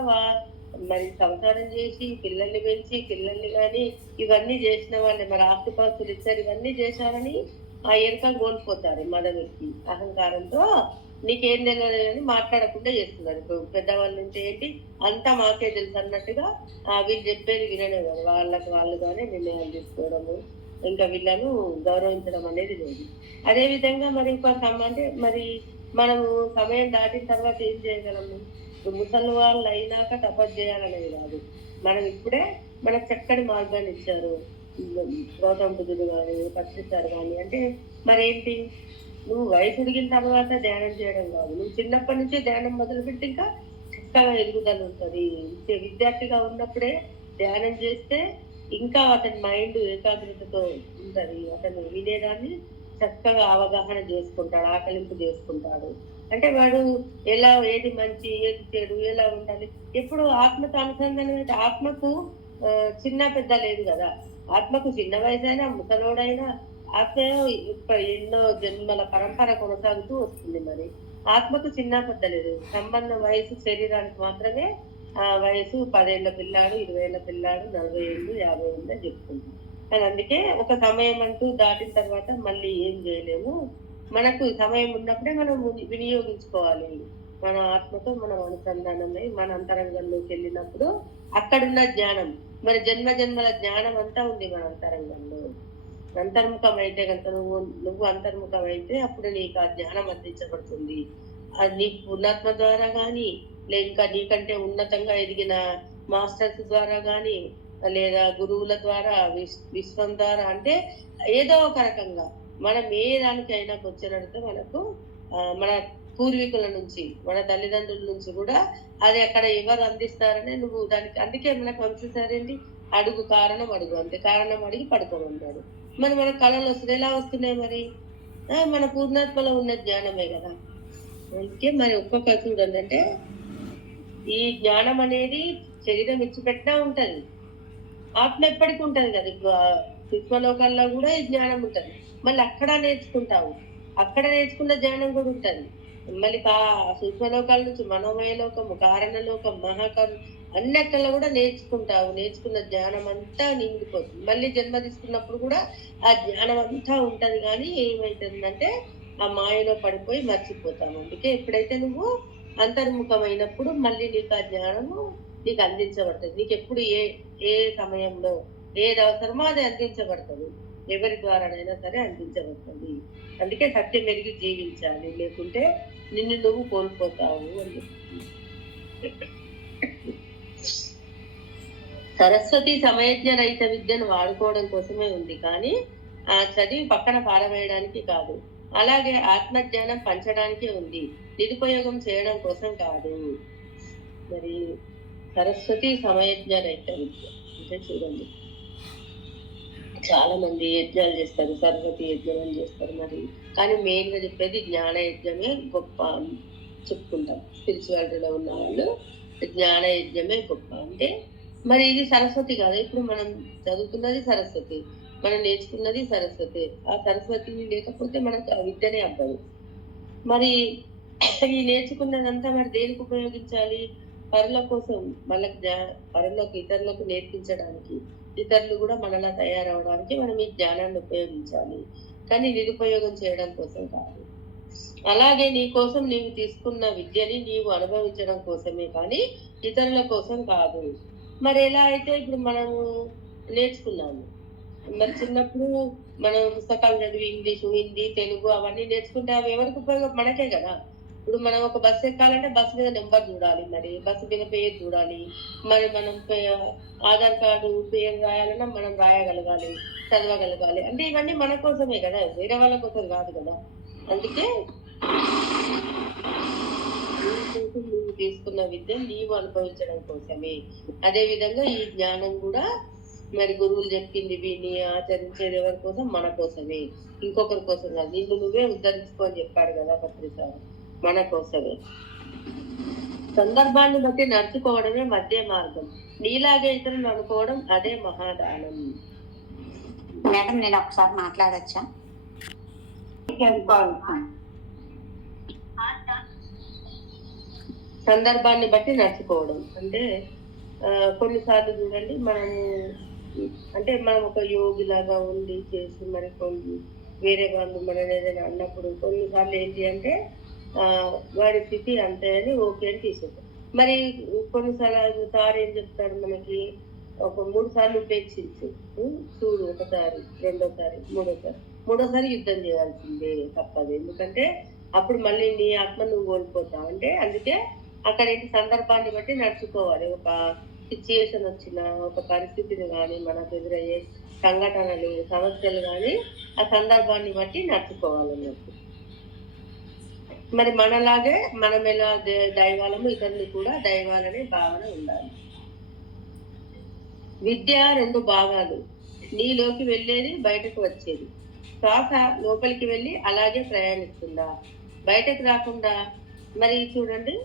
మరి సంసారం చేసి పిల్లల్ని పెంచి పిల్లల్ని కానీ ఇవన్నీ చేసిన వాళ్ళే, మరి ఆస్తిపాస్తులు ఇచ్చారు, ఇవన్నీ చేశారని ఆ ఎరుక కోల్పోతారు. మదం ఎక్కి అహంకారంతో నీకేం తెలియదు అని మాట్లాడకుండా చేస్తున్నారు. ఇప్పుడు పెద్దవాళ్ళు ఉంటే ఏంటి అంతా మాకే తెలుసు అన్నట్టుగా వీళ్ళు చెప్పేది విననే కదా, వాళ్ళుగానే నిర్ణయాలు తీసుకోవడము, ఇంకా వీళ్ళను గౌరవించడం అనేది లేదు. అదే విధంగా మరి అంటే మరి మనము సమయం దాటిన తర్వాత ఏం చేయగలము? ముసలి వాళ్ళు అయినాక తపస్సు చేయాలనేది కాదు, మనం ఇప్పుడే మనకు చక్కటి మార్గాన్ని ఇచ్చారు గౌతమ బుద్ధుడు కానీ పత్రిసారు కానీ. అంటే మరేంటి, నువ్వు వయసు ఉడిగిన తర్వాత ధ్యానం చేయడం కాదు, నువ్వు చిన్నప్పటి నుంచే ధ్యానం మొదలుపెట్టి ఇంకా చక్కగా ఎదుగుదల ఉంటుంది. విద్యార్థిగా ఉన్నప్పుడే ధ్యానం చేస్తే ఇంకా అతని మైండ్ ఏకాగ్రతతో ఉంటది, అతను వినేదాన్ని చక్కగా అవగాహన చేసుకుంటాడు, ఆకలింపు చేసుకుంటాడు. అంటే వాడు ఎలా, ఏది మంచి ఏది చెడు, ఎలా ఉండాలి, ఎప్పుడు ఆత్మతో అనుసంధానం అయితే. ఆత్మకు చిన్న పెద్ద లేదు కదా, ఆత్మకు చిన్న వయసైనా ముసలోడైనా ఆత్మ ఎన్నో జన్మల పరంపర కొనసాగుతూ వస్తుంది. మరి ఆత్మకు చిన్న పెద్ద లేదు, సంబంధం వయసు శరీరానికి మాత్రమే ఆ వయసు 10 ఏళ్ల పిల్లాడు, 20 ఏళ్ల పిల్లాడు, 40 ఏళ్ళు, 50 ఏళ్ళు చెప్తుంది. కానీ అందుకే ఒక సమయం అంటూ దాటిన తర్వాత మళ్ళీ ఏం చేయలేము. మనకు సమయం ఉన్నప్పుడే మనం వినియోగించుకోవాలి. మన ఆత్మతో మనం అనుసంధానమై మన అంతరంగంలోకి వెళ్ళినప్పుడు అక్కడున్న జ్ఞానం. మరి జన్మ జన్మల జ్ఞానం అంతా ఉంది మన అంతరంగంలో. అంతర్ముఖం అయితే కనుక నువ్వు అంతర్ముఖం అయితే అప్పుడు నీకు ఆ జ్ఞానం అందించబడుతుంది. అది నీ పూర్ణాత్మ ద్వారా కానీ, ఇంకా నీకంటే ఉన్నతంగా ఎదిగిన మాస్టర్స్ ద్వారా కానీ, లేదా గురువుల ద్వారా, విశ్వం ద్వారా, అంటే ఏదో ఒక రకంగా మనం ఏ దానికైనా వచ్చినట్టు మనకు మన పూర్వీకుల నుంచి, మన తల్లిదండ్రుల నుంచి కూడా అది అక్కడ ఎవరు అందిస్తారనే నువ్వు దానికి. అందుకే మనకు వంశసారేంటి, అడుగు కారణం అడుగు, అంతే. కారణం అడిగి పడుకోమన్నాడు. మరి మన కళలు వస్తున్నాయి, ఎలా వస్తున్నాయి మరి? మన పూర్ణాత్మలో ఉన్న జ్ఞానమే కదా. అందుకే మరి ఒక్కొక్క చూడండి, అంటే ఈ జ్ఞానం అనేది శరీరం ఇచ్చిపెట్టినా ఉంటది, ఆత్మ ఎప్పటికీ ఉంటది కదా. ఇప్పుడు విశ్వలోకాల్లో కూడా ఈ జ్ఞానం ఉంటది. మళ్ళీ అక్కడ నేర్చుకుంటావు, అక్కడ నేర్చుకున్న జ్ఞానం కూడా ఉంటది. మళ్ళీ సూక్ష్మలోకాల నుంచి మనోమయ లోకము, కారణలోకం, మహాకారం అన్నిట్లో కూడా నేర్చుకుంటావు. నేర్చుకున్న జ్ఞానం అంతా నిండిపోతుంది. మళ్ళీ జన్మ తీసుకున్నప్పుడు కూడా ఆ జ్ఞానం అంతా ఉంటది. కానీ ఏమైతుందంటే ఆ మాయలో పడిపోయి మర్చిపోతాము. అందుకే ఎప్పుడైతే నువ్వు అంతర్ముఖమైనప్పుడు మళ్ళీ నీకు ఆ జ్ఞానము నీకు అందించబడుతుంది. నీకు ఎప్పుడు ఏ సమయంలో ఏది అవసరమో అది అందించబడుతుంది. ఎవరి ద్వారానైనా సరే అందించబడుతుంది. అందుకే సత్యం మెరిగి జీవించాలి, లేకుంటే నిన్ను నువ్వు కోల్పోతావు అని. సరస్వతి సమయజ్ఞ రహిత విద్యను వాడుకోవడం కోసమే ఉంది, కానీ ఆ చదివి పక్కన పారవేయడానికి కాదు. అలాగే ఆత్మజ్ఞానం పంచడానికే ఉంది, నిరుపయోగం చేయడం కోసం కాదు. మరి సరస్వతి సమయజ్ఞ రహిత విద్య అంటే చూడండి, చాలా మంది యజ్ఞాలు చేస్తారు, సరస్వతి యజ్ఞం అని చేస్తారు. మరి కానీ మెయిన్ గా చెప్పేది జ్ఞాన యజ్ఞమే గొప్ప అని చెప్పుకుంటాం. స్పిరిచువాలిటీలో ఉన్న వాళ్ళు జ్ఞాన యజ్ఞమే గొప్ప అంటే. మరి ఇది సరస్వతి కాదు. ఇప్పుడు మనం చదువుతున్నది సరస్వతి, మనం నేర్చుకున్నది సరస్వతి. ఆ సరస్వతి లేకపోతే మనకు ఆ విద్యనే అవ్వదు. మరి ఈ నేర్చుకున్నదంతా మరి దేనికి ఉపయోగించాలి? పరుల కోసం, మళ్ళీ పరులకు, ఇతరులకు నేర్పించడానికి, ఇతరులు కూడా మనలా తయారవడానికి మనం ఈ జ్ఞానాన్ని ఉపయోగించాలి, కానీ నిరుపయోగం చేయడం కోసం కాదు. అలాగే నీ కోసం నీవు తీసుకున్న విద్యని నీవు అనుభవించడం కోసమే, కానీ ఇతరుల కోసం కాదు. మరి ఎలా అయితే ఇప్పుడు మనము నేర్చుకున్నాము, మరి చిన్నప్పుడు మనం పుస్తకాలు చదివి ఇంగ్లీషు, హిందీ, తెలుగు అవన్నీ నేర్చుకుంటే అవి ఎవరికి ఉపయోగం? మనకే కదా. ఇప్పుడు మనం ఒక బస్సు ఎక్కాలంటే బస్సు మీద నెంబర్ చూడాలి, మరి బస్సు మీద పేరు చూడాలి, మరి మనం ఆధార్ కార్డు పేరు రాయాలన్నా మనం రాయగలగాలి, చదవగలగాలి. అంటే ఇవన్నీ మన కోసమే కదా, వేరే వాళ్ళ కోసం కాదు కదా. అందుకే నువ్వు తీసుకున్న విద్య నీవు అనుభవించడం కోసమే. అదే విధంగా ఈ జ్ఞానం కూడా మరి గురువులు చెప్పింది విని ఆచరించేది ఎవరి కోసం? మన కోసమే, ఇంకొకరి కోసం కాదు. నిన్ను నువ్వే ఉద్ధరించుకో అని చెప్పాడు కదా పత్రిసారి, మన కోసమే. సందర్భాన్ని బట్టి నడుచుకోవడమే మధ్య మార్గం, నీలాగే ఇతరులను అనుకోవడం అదే మహాదానం. మేడం నేను ఒకసారి మాట్లాడచ్చా? సందర్భాన్ని బట్టి నడుచుకోవడం అంటే కొన్నిసార్లు చూడండి, మనం ఒక యోగి లాగా ఉండి చేసి మరి కొన్ని వేరే వాళ్ళు మనని ఏదైనా అన్నప్పుడు కొన్నిసార్లు ఏంటి అంటే వాడి స్థితి అంతే అని ఓకే అని తీసుకుంటాం. మరి కొన్నిసార్లు సార్ ఏం చెప్తాడు మనకి, ఒక 3 సార్లు ఉపేక్షించు చూడు, ఒకసారి, రెండోసారి, మూడోసారి యుద్ధం చేయాల్సిందే, తప్పదు. ఎందుకంటే అప్పుడు మళ్ళీ నీ ఆత్మ నువ్వు కోల్పోతావు. అంటే అందుకే అక్కడ ఏంటి, సందర్భాన్ని బట్టి నడుచుకోవాలి. ఒక సిచ్యుయేషన్ వచ్చిన ఒక పరిస్థితిని కానీ, మనకు ఎదురయ్యే సంఘటనలు, సమస్యలు కానీ ఆ సందర్భాన్ని బట్టి నడుచుకోవాలన్నట్టు. మరి మనలాగే మనం ఎలా దైవాలము, ఇతరులు కూడా దైవాలనే భావన ఉండాలి. విద్య 2 భాగాలు, నీలోకి వెళ్ళేది, బయటకు వచ్చేది. శ్వాస లోపలికి వెళ్ళి అలాగే ప్రయాణిస్తుందా, బయటకు రాకుండా. మరి చూడండి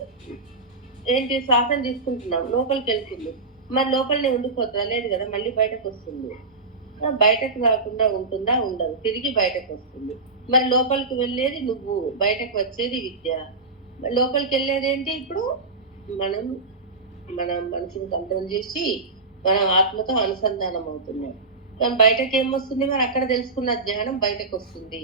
ఏంటి, శ్వాసను తీసుకుంటున్నాం, లోపలికి వెళ్తుంది, మరి లోపలనే ఉండిపోతుందా? లేదు కదా, మళ్ళీ బయటకు వస్తుంది. బయటకు రాకుండా ఉంటుందా? ఉండదు, తిరిగి బయటకు వస్తుంది. మరి లోపలికి వెళ్ళేది నువ్వు, బయటకు వచ్చేది విద్య. లోపలికి వెళ్ళేది ఏంటి? ఇప్పుడు మన మనసుని కంట్రోల్ చేసి మనం ఆత్మతో అనుసంధానం అవుతున్నాం. కానీ బయటకు ఏమొస్తుంది? మరి అక్కడ తెలుసుకున్న జ్ఞానం బయటకు వస్తుంది.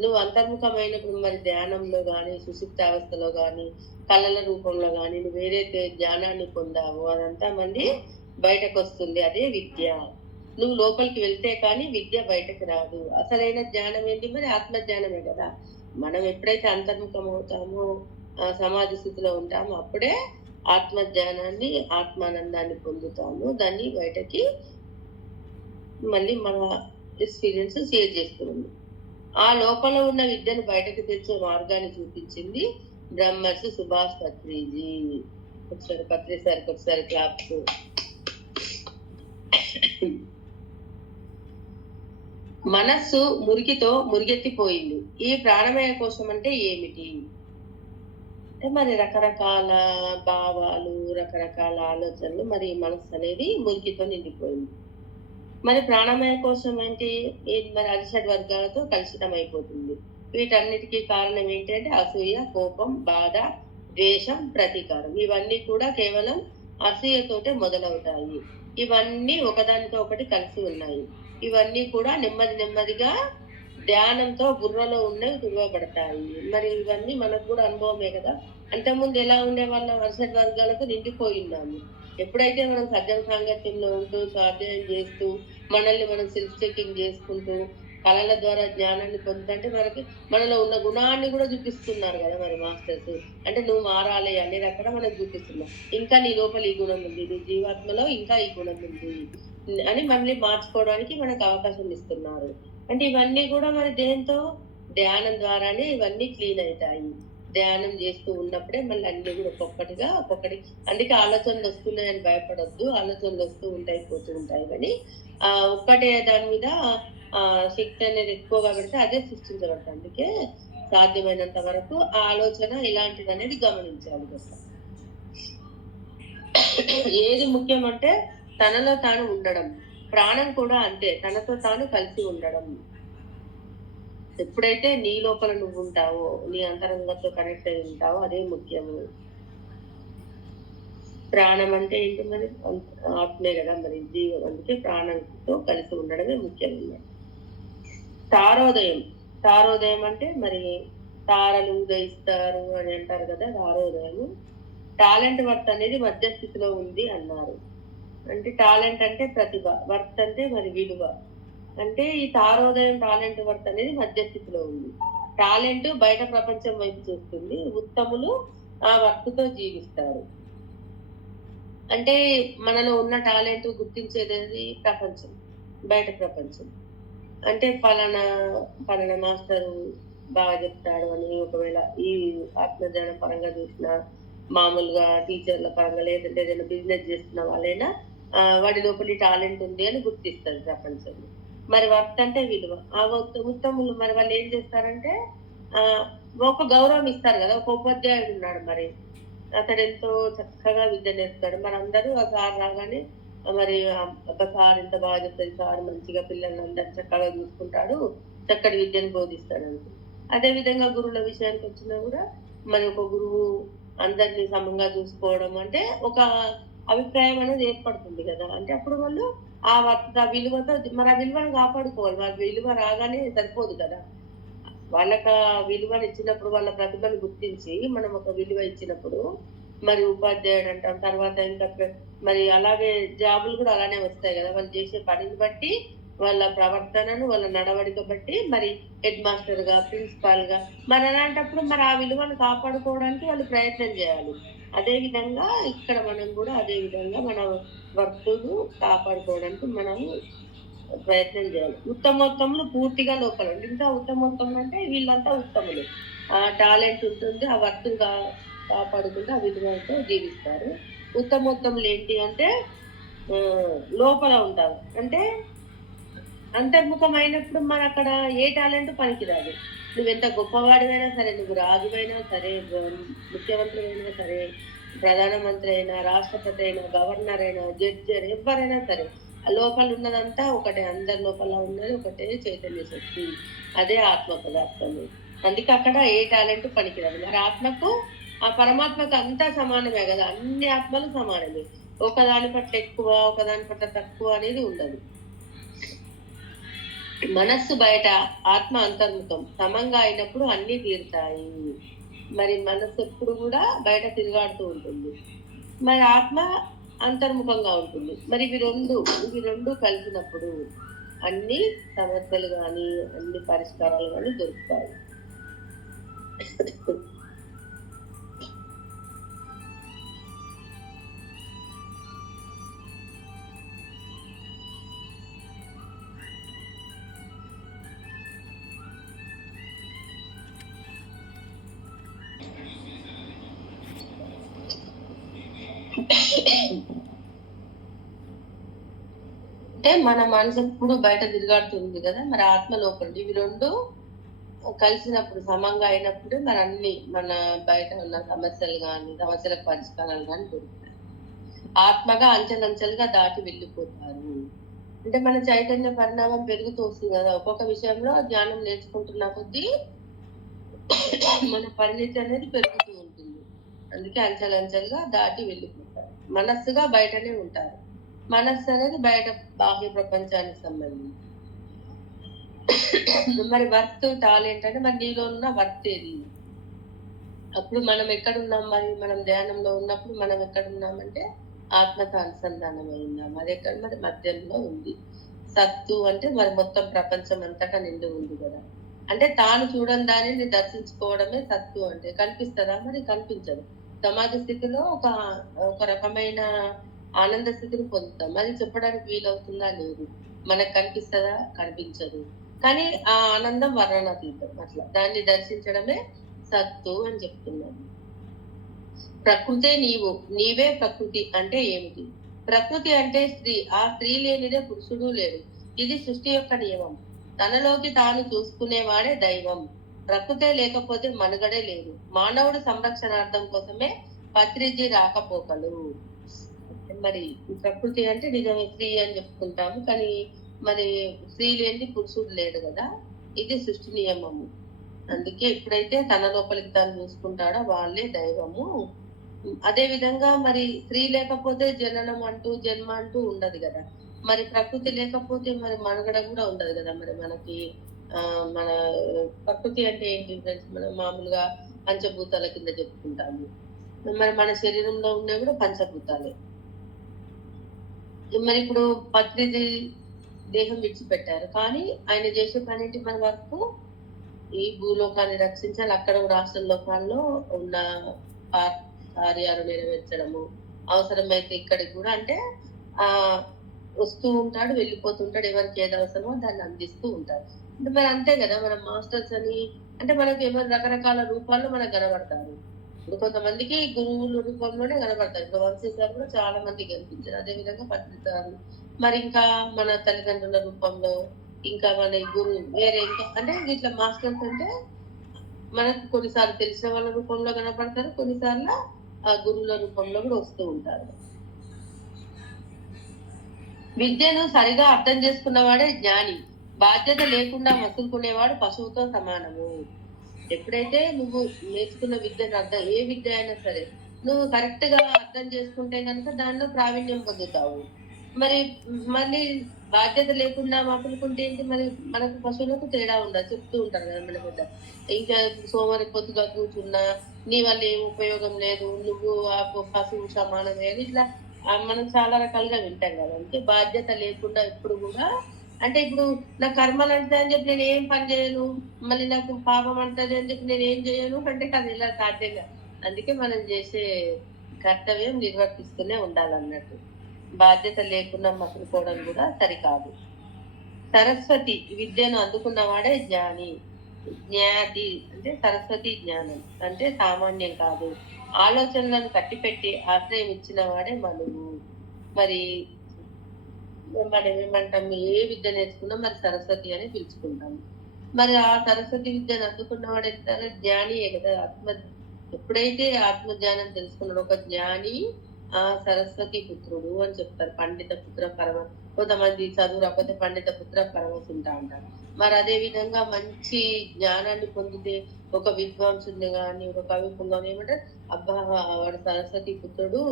నువ్వు అంతర్ముఖమైనప్పుడు మరి ధ్యానంలో కానీ సుషుప్తావస్థలో కానీ కళల రూపంలో కానీ నువ్వు ఏదైతే జ్ఞానాన్ని పొందావో అదంతా మళ్ళీ బయటకు వస్తుంది. అదే విద్య. నువ్వు లోపలికి వెళ్తే కానీ విద్య బయటకు రాదు. అసలైన జ్ఞానం ఏంటి మరి? ఆత్మ జ్ఞానమే కదా. మనం ఎప్పుడైతే అంతర్ముఖం అవుతామో సమాధి స్థితిలో ఉంటామో అప్పుడే ఆత్మ జ్ఞానాన్ని ఆత్మానందాన్ని పొందుతాము. దాన్ని బయటకి మళ్ళీ మన ఎక్స్పీరియన్స్ షేర్ చేస్తుంది. ఆ లోపల ఉన్న విద్యను బయటకు తెచ్చే మార్గాన్ని చూపించింది బ్రహ్మర్షి సుభాష్ పత్రిజీ. ఒకసారి పత్రి సార్కి ఒకసారి క్లాప్స్. మనస్సు మురికితో మురిగెత్తిపోయింది. ఈ ప్రాణమయ కోశం అంటే ఏమిటి అంటే మరి రకరకాల భావాలు, రకరకాల ఆలోచనలు, మరి మనస్సు అనేది మురికితో నిండిపోయింది. మరి ప్రాణమయ కోశం ఏంటి? మరి అరిషడ్ వర్గాలతో కలుషితం అయిపోతుంది. వీటన్నిటికీ కారణం ఏంటంటే అసూయ, కోపం, బాధ, ద్వేషం, ప్రతీకారం. ఇవన్నీ కూడా కేవలం అసూయతోటే మొదలవుతాయి. ఇవన్నీ ఒకదానితో ఒకటి కలిసి ఉన్నాయి. ఇవన్నీ కూడా నెమ్మది నెమ్మదిగా ధ్యానంతో బుర్రలో ఉన్నవి తుడవబడతాయి. మరి ఇవన్నీ మనకు కూడా అనుభవమే కదా. అంతకుముందు ఎలా ఉండే వాళ్ళ అరిషడ్ వర్గాలకు నిండిపోయి ఉన్నాము. ఎప్పుడైతే మనం సజ్జన సాంగత్యంలో ఉంటూ స్వాధ్యాయం చేస్తూ మనల్ని మనం సెల్ఫ్ చెకింగ్ చేసుకుంటూ కళల ద్వారా జ్ఞానాన్ని పొందుతుంటే మనకి మనలో ఉన్న గుణాన్ని కూడా చూపిస్తున్నారు కదా మరి మాస్టర్స్. అంటే నువ్వు మారాలి అనేది అక్కడ మనకు చూపిస్తున్నారు. ఇంకా నీ లోపల ఈ గుణం ఉంది, నీ జీవాత్మలో ఇంకా ఈ గుణం ఉంది అని మళ్ళీ మార్చుకోవడానికి మనకు అవకాశం ఇస్తున్నారు. అంటే ఇవన్నీ కూడా మరి దేంతో? ధ్యానం ద్వారానే ఇవన్నీ క్లీన్ అవుతాయి. ధ్యానం చేస్తూ ఉన్నప్పుడే మళ్ళీ అన్ని కూడా ఒక్కొక్కటి. అందుకే ఆలోచనలు వస్తున్నాయని భయపడొద్దు. ఆలోచనలు వస్తూ ఉంటాయి, పోతూ ఉంటాయి. కానీ ఒక్కటే దాని మీద శక్తి అనేది ఎక్కువగా పెడితే అదే సృష్టించబడుతుంది. అందుకే సాధ్యమైనంత వరకు ఆ ఆలోచన ఇలాంటిది అనేది గమనించాలి కదా. ఏది ముఖ్యం అంటే తనలో తాను ఉండడం. ప్రాణం కూడా అంతే, తనతో తాను కలిసి ఉండడం. ఎప్పుడైతే నీ లోపల నువ్వు ఉంటావో, నీ అంతరంగంతో కనెక్ట్ అయి ఉంటావో అదే ముఖ్యము. ప్రాణం అంటే ఏంటి మరి? ఆత్మే కదా మరి జీవం. అందుకే ప్రాణంతో కలిసి ఉండడమే ముఖ్యమైన. తారోదయం అంటే మరి తారలు ఉదయిస్తారు అని అంటారు కదా. తారోదయము. టాలెంట్ వర్త్ అనేది మధ్యస్థితిలో ఉంది అన్నారు. అంటే టాలెంట్ అంటే ప్రతిభ, వర్త్ అంటే మరి విలువ. అంటే ఈ తారోదయం టాలెంట్ వర్త్ అనేది మధ్యస్థితిలో ఉంది. టాలెంట్ బయట ప్రపంచం వైపు చూస్తుంది, ఉత్తములు ఆ వర్త్తో జీవిస్తారు. అంటే మనలో ఉన్న టాలెంట్ గుర్తించేది ప్రపంచం, బయట ప్రపంచం. అంటే పలానా మాస్టరు బాగా చెప్తాడు అని ఒకవేళ ఈ ఆత్మజ్ఞానం పరంగా చూసిన, మామూలుగా టీచర్ల పరంగా, లేదంటే ఏదైనా బిజినెస్ చేస్తున్న వాళ్ళైనా వాడి లోపలి టాలెంట్ ఉంది అని గుర్తిస్తారు ప్రపంచంలో. మరి వర్త్ అంటే విలువ. ఆ ఉత్తములు మరి వాళ్ళు ఏం చేస్తారంటే ఒక గౌరవం ఇస్తారు కదా. ఒక ఉపాధ్యాయుడు ఉన్నాడు, మరి అతడు ఎంతో చక్కగా విద్య నేర్పుతాడు. మనందరూ ఆ సార్ రాగానే మరి ఒక సార్ ఎంత బాగా చెప్తాడు, సార్ మంచిగా పిల్లల్ని అందరు చక్కగా చూసుకుంటాడు, చక్కటి విద్యను బోధిస్తాడు అనుకో. అదే విధంగా గురువుల విషయానికి వచ్చినా కూడా మరి ఒక గురువు అందరినీ సమంగా చూసుకోవడం అంటే ఒక అభిప్రాయం అనేది ఏర్పడుతుంది కదా. అంటే అప్పుడు వాళ్ళు ఆ విలువతో మరి ఆ విలువను కాపాడుకోవాలి. వాళ్ళ విలువ రాగానే సరిపోదు కదా. వాళ్ళకి ఆ విలువను ఇచ్చినప్పుడు, వాళ్ళ ప్రతిభను గుర్తించి మనం ఒక విలువ ఇచ్చినప్పుడు మరి ఉపాధ్యాయుడు అంటాం. తర్వాత ఇంకా మరి అలాగే జాబులు కూడా అలానే వస్తాయి కదా. వాళ్ళు చేసే పనిని బట్టి, వాళ్ళ ప్రవర్తనను, వాళ్ళ నడవడిక బట్టి మరి హెడ్ మాస్టర్ గా, ప్రిన్సిపాల్ గా మరి అలాంటప్పుడు మరి ఆ విలువను కాపాడుకోవడానికి వాళ్ళు ప్రయత్నం చేయాలి. అదే విధంగా ఇక్కడ మనం కూడా అదే విధంగా మన వర్తులు కాపాడుకోవడానికి మనం ప్రయత్నం చేయాలి. ఉత్తమోత్తములు పూర్తిగా లోపల. ఇంకా ఉత్తమోత్తములు అంటే వీళ్ళంతా ఉత్తములు. ఆ టాలెంట్ ఉంటుంది, ఆ వర్తులు కాపాడుకుంటూ ఆ విలువలతో జీవిస్తారు. ఉత్తమోత్తములు ఏంటి అంటే లోపల ఉంటారు. అంటే అంతర్ముఖమైనప్పుడు మన అక్కడ ఏ టాలెంట్ పనికిరాదు. నువ్వెంత గొప్పవాడివైనా సరే, నువ్వు రాజువైనా సరే, ముఖ్యమంత్రి సరే, ప్రధానమంత్రి అయినా, రాష్ట్రపతి అయినా, గవర్నర్ అయినా, జడ్జి అయినా, ఎవరైనా సరే, ఆ లోపల ఉన్నదంతా ఒకటే. అందరి లోపల ఉన్నది ఒకటే చైతన్య శక్తి, అదే ఆత్మ పదార్థము. అందుకే అక్కడ ఏ టాలెంట్ పనికిరాదు. మరి ఆత్మకు, ఆ పరమాత్మకు అంతా సమానమే కదా. అన్ని ఆత్మలు సమానమే. ఒకదాని పట్ల ఎక్కువ, ఒకదాని పట్ల తక్కువ అనేది ఉండదు. మనస్సు బయట, ఆత్మ అంతర్ముఖం. సమంగా అయినప్పుడు అన్ని తీరుతాయి. మరి మనస్సు ఎప్పుడు కూడా బయట తిరుగాడుతూ ఉంటుంది, మరి ఆత్మ అంతర్ముఖంగా ఉంటుంది. మరి ఇవి రెండు కలిసినప్పుడు అన్ని సమస్యలు కానీ అన్ని పరిష్కారాలు కానీ దొరుకుతాయి. అంటే మన మనసు ఎప్పుడు బయట తిరుగాడుతుంది కదా, మరి ఆత్మ లోపల. ఇవి రెండు కలిసినప్పుడు, సమంగా అయినప్పుడు మరి అన్ని మన బయట ఉన్న సమస్యలు కానీ సమస్యలకు పరిష్కారాలు కానీ దొరుకుతాయి. ఆత్మగా అంచెలంచెలుగా దాటి వెళ్ళిపోతారు. అంటే మన చైతన్య పరిణామం పెరుగుతూ వస్తుంది కదా, ఒక్కొక్క విషయంలో జ్ఞానం నేర్చుకుంటున్న కొద్దీ మన పరిణితి అనేది పెరుగుతూ ఉంటుంది. అందుకే అంచెలంచెలుగా దాటి వెళ్ళిపోతారు. మనస్సుగా బయటనే ఉంటారు. మనస్సు అనేది బయట బాహ్య ప్రపంచానికి సంబంధించి. మరి వర్త్ టాలెంట్ అంటే మరి నీలో ఉన్న వర్త్ ఏది? అప్పుడు మనం ఎక్కడున్నాం? మరి మనం ధ్యానంలో ఉన్నప్పుడు మనం ఎక్కడున్నామంటే ఆత్మతో అనుసంధానమై ఉన్నాం. అది ఎక్కడ? మరి మధ్యంలో ఉంది. సత్తు అంటే మరి మొత్తం ప్రపంచం అంతటా నిండి ఉంది కదా. అంటే తాను చూడని దానిని దర్శించుకోవడమే సత్తు. అంటే కనిపిస్తుందా? మరి కనిపించదు. సమాధి స్థితిలో ఒక రకమైన ఆనంద స్థితిని పొందుతాం. అది చెప్పడానికి వీలవుతుందా? లేదు. మనకు కనిపిస్తుందా? కనిపించదు. కానీ ఆ ఆనందం వర్ణనాతీతం. అట్లా దాన్ని దర్శించడమే సత్తు అని చెప్తున్నాను. ప్రకృతే నీవే ప్రకృతి అంటే ఏమిటి? ప్రకృతి అంటే స్త్రీ. ఆ స్త్రీ లేనిదే పురుషుడు లేడు. ఇది సృష్టి యొక్క నియమం. తనలోకి తాను చూసుకునేవాడే దైవం. ప్రకృతే లేకపోతే మనుగడే లేదు. మానవుడు సంరక్షణార్థం కోసమే పత్రిజీ రాకపోకలు. మరి ప్రకృతి అంటే నిజమే స్త్రీ అని చెప్పుకుంటాము, కానీ మరి స్త్రీ లేని పురుషుడు లేడు కదా. ఇది సృష్టి నియమము. అందుకే ఎప్పుడైతే తన లోపలికి తాను చూసుకుంటాడో వాళ్ళే దైవము. అదే విధంగా మరి స్త్రీ లేకపోతే జననం అంటూ జన్మ అంటూ ఉండదు కదా. మరి ప్రకృతి లేకపోతే మరి మనుగడ కూడా ఉండదు కదా. మరి మనకి మన ప్రకృతి అంటే ఏంటి ఫ్రెండ్స్? మనం మామూలుగా పంచభూతాల కింద చెప్పుకుంటాము. మరి మన శరీరంలో ఉన్నవి కూడా పంచభూతాలే. మరి ఇప్పుడు పత్రిజీ దేహం విడిచిపెట్టారు, కానీ ఆయన చేసే పని ఏంటి? మన వరకు ఈ భూలోకాన్ని రక్షించాలి. అక్కడ కూడా రాష్ట్ర లోకాల్లో ఉన్న కార్యాలు నెరవేర్చడము, అవసరమైతే ఇక్కడికి కూడా అంటే ఆ వస్తూ ఉంటాడు, వెళ్ళిపోతుంటాడు. ఎవరికి ఏది అవసరమో దాన్ని అందిస్తూ ఉంటాడు. అంటే మరి అంతే కదా. మన మాస్టర్స్ అని అంటే మనకి ఎవరు రకరకాల రూపాల్లో మనకు కనబడతారు. ఇప్పుడు కొంతమందికి గురువుల రూపంలోనే కనబడతారు. ఇప్పుడు వంశీ సార్ కూడా చాలా మందికి కనిపించారు. అదే విధంగా పత్రికారు, మరి ఇంకా మన తల్లిదండ్రుల రూపంలో, ఇంకా మన గురువు వేరే ఇంకా అంటే ఇట్లా మాస్టర్స్ అంటే మనకు కొన్నిసార్లు తెలిసిన వాళ్ళ రూపంలో కనపడతారు, కొన్నిసార్లు ఆ గురువుల రూపంలో కూడా వస్తూ ఉంటారు. విద్యను సరిగా అర్థం చేసుకున్నవాడే జ్ఞాని. బాధ్యత లేకుండా మసులుకునేవాడు పశువుతో సమానము. ఎప్పుడైతే నువ్వు నేర్చుకున్న విద్యను ఏ విద్య అయినా సరే నువ్వు కరెక్ట్ గా అర్థం చేసుకుంటే కనుక దానిలో ప్రావీణ్యం పొందుతావు. మరి మళ్ళీ బాధ్యత లేకుండా మసులుకుంటే ఏంటి? మరి మనకు పశువులకు తేడా ఉండదు. చెప్తూ ఉంటారు కదా మన పెద్ద. ఇంకా సోమరి పొద్దుగా కూర్చున్నా నీ వల్ల ఏం ఉపయోగం లేదు, నువ్వు ఆ పశువు సమానమే అని ఇట్లా మనం చాలా రకాలుగా వింటాం కదా. అంటే బాధ్యత లేకుండా ఎప్పుడు కూడా అంటే ఇప్పుడు నా కర్మలు అంటే అని చెప్పి నేను ఏం పని చేయను, మళ్ళీ నాకు పాపం అంటది అని చెప్పి నేను ఏం చేయను అంటే అది ఇలా సాధ్యంగా. అందుకే మనం చేసే కర్తవ్యం నిర్వర్తిస్తూనే ఉండాలన్నట్టు. బాధ్యత లేకుండా మసులుకోవడం కూడా సరికాదు. సరస్వతి విద్యను అందుకున్నవాడే జ్ఞాని. జ్ఞాతి అంటే సరస్వతి జ్ఞానం అంటే సామాన్యం కాదు. ఆలోచనలను కట్టిపెట్టి ఆశ్రయం ఇచ్చిన వాడే మనువు. మరి మనం ఏమంటాం? ఏ విద్య నేర్చుకున్నా మరి సరస్వతి అని పిలుచుకుంటాము. మరి ఆ సరస్వతి విద్యను అందుకున్నవాడు ఎంత జ్ఞానియే కదా. ఎప్పుడైతే ఆత్మజ్ఞానం తెలుసుకున్నాడు ఒక జ్ఞాని, ఆ సరస్వతి పుత్రుడు అని చెప్తారు. పండిత పుత్ర పరమ, కొంతమంది చదువు రాకపోతే పండిత పుత్ర పరమశింట అంటారు. మరి అదే విధంగా మంచి జ్ఞానాన్ని పొందితే ఒక విద్వాంసుని గాని ఒక కవి పొందని ఏమంటే అబ్బా వాడు సరస్వతి పుత్రుడు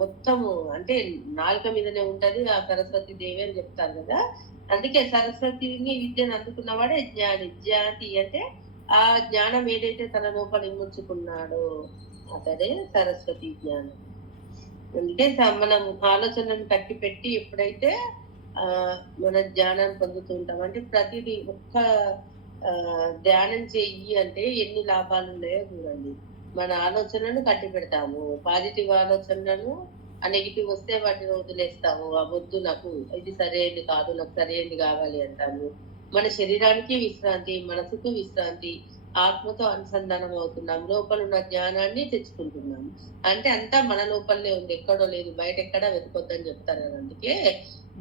మొత్తము అంటే నాలుక మీదనే ఉంటది ఆ సరస్వతి దేవి అని చెప్తారు కదా. అందుకే సరస్వతిని విద్యను అందుకున్నవాడే జ్ఞాని. జ్ఞాతి అంటే ఆ జ్ఞానం ఏదైతే తన లోపల ఇముడ్చుకున్నాడో అతడే సరస్వతి జ్ఞానం. అందుకే మనం ఆలోచనను కట్టి పెట్టి ఎప్పుడైతే మన జ్ఞానాన్ని పొందుతూ ఉంటాం అంటే ప్రతిదీ ఒక్క ధ్యానం చెయ్యి అంటే ఎన్ని లాభాలు ఉన్నాయో చూడండి. మన ఆలోచనను కట్టి పెడతాము, పాజిటివ్ ఆలోచనలను, ఆ నెగిటివ్ వస్తే వాటిని వదిలేస్తాము. ఆ వద్దు నాకు ఇది సరైనది కాదు, నాకు సరైనది కావాలి అంటాము. మన శరీరానికి విశ్రాంతి, మనసుకు విశ్రాంతి, ఆత్మతో అనుసంధానం అవుతున్నాం, లోపల ఉన్న జ్ఞానాన్ని తెచ్చుకుంటున్నాము. అంటే అంతా మన లోపలనే ఉంది, ఎక్కడో లేదు, బయట ఎక్కడా వెతుకొద్దని చెప్తారు కదా. అందుకే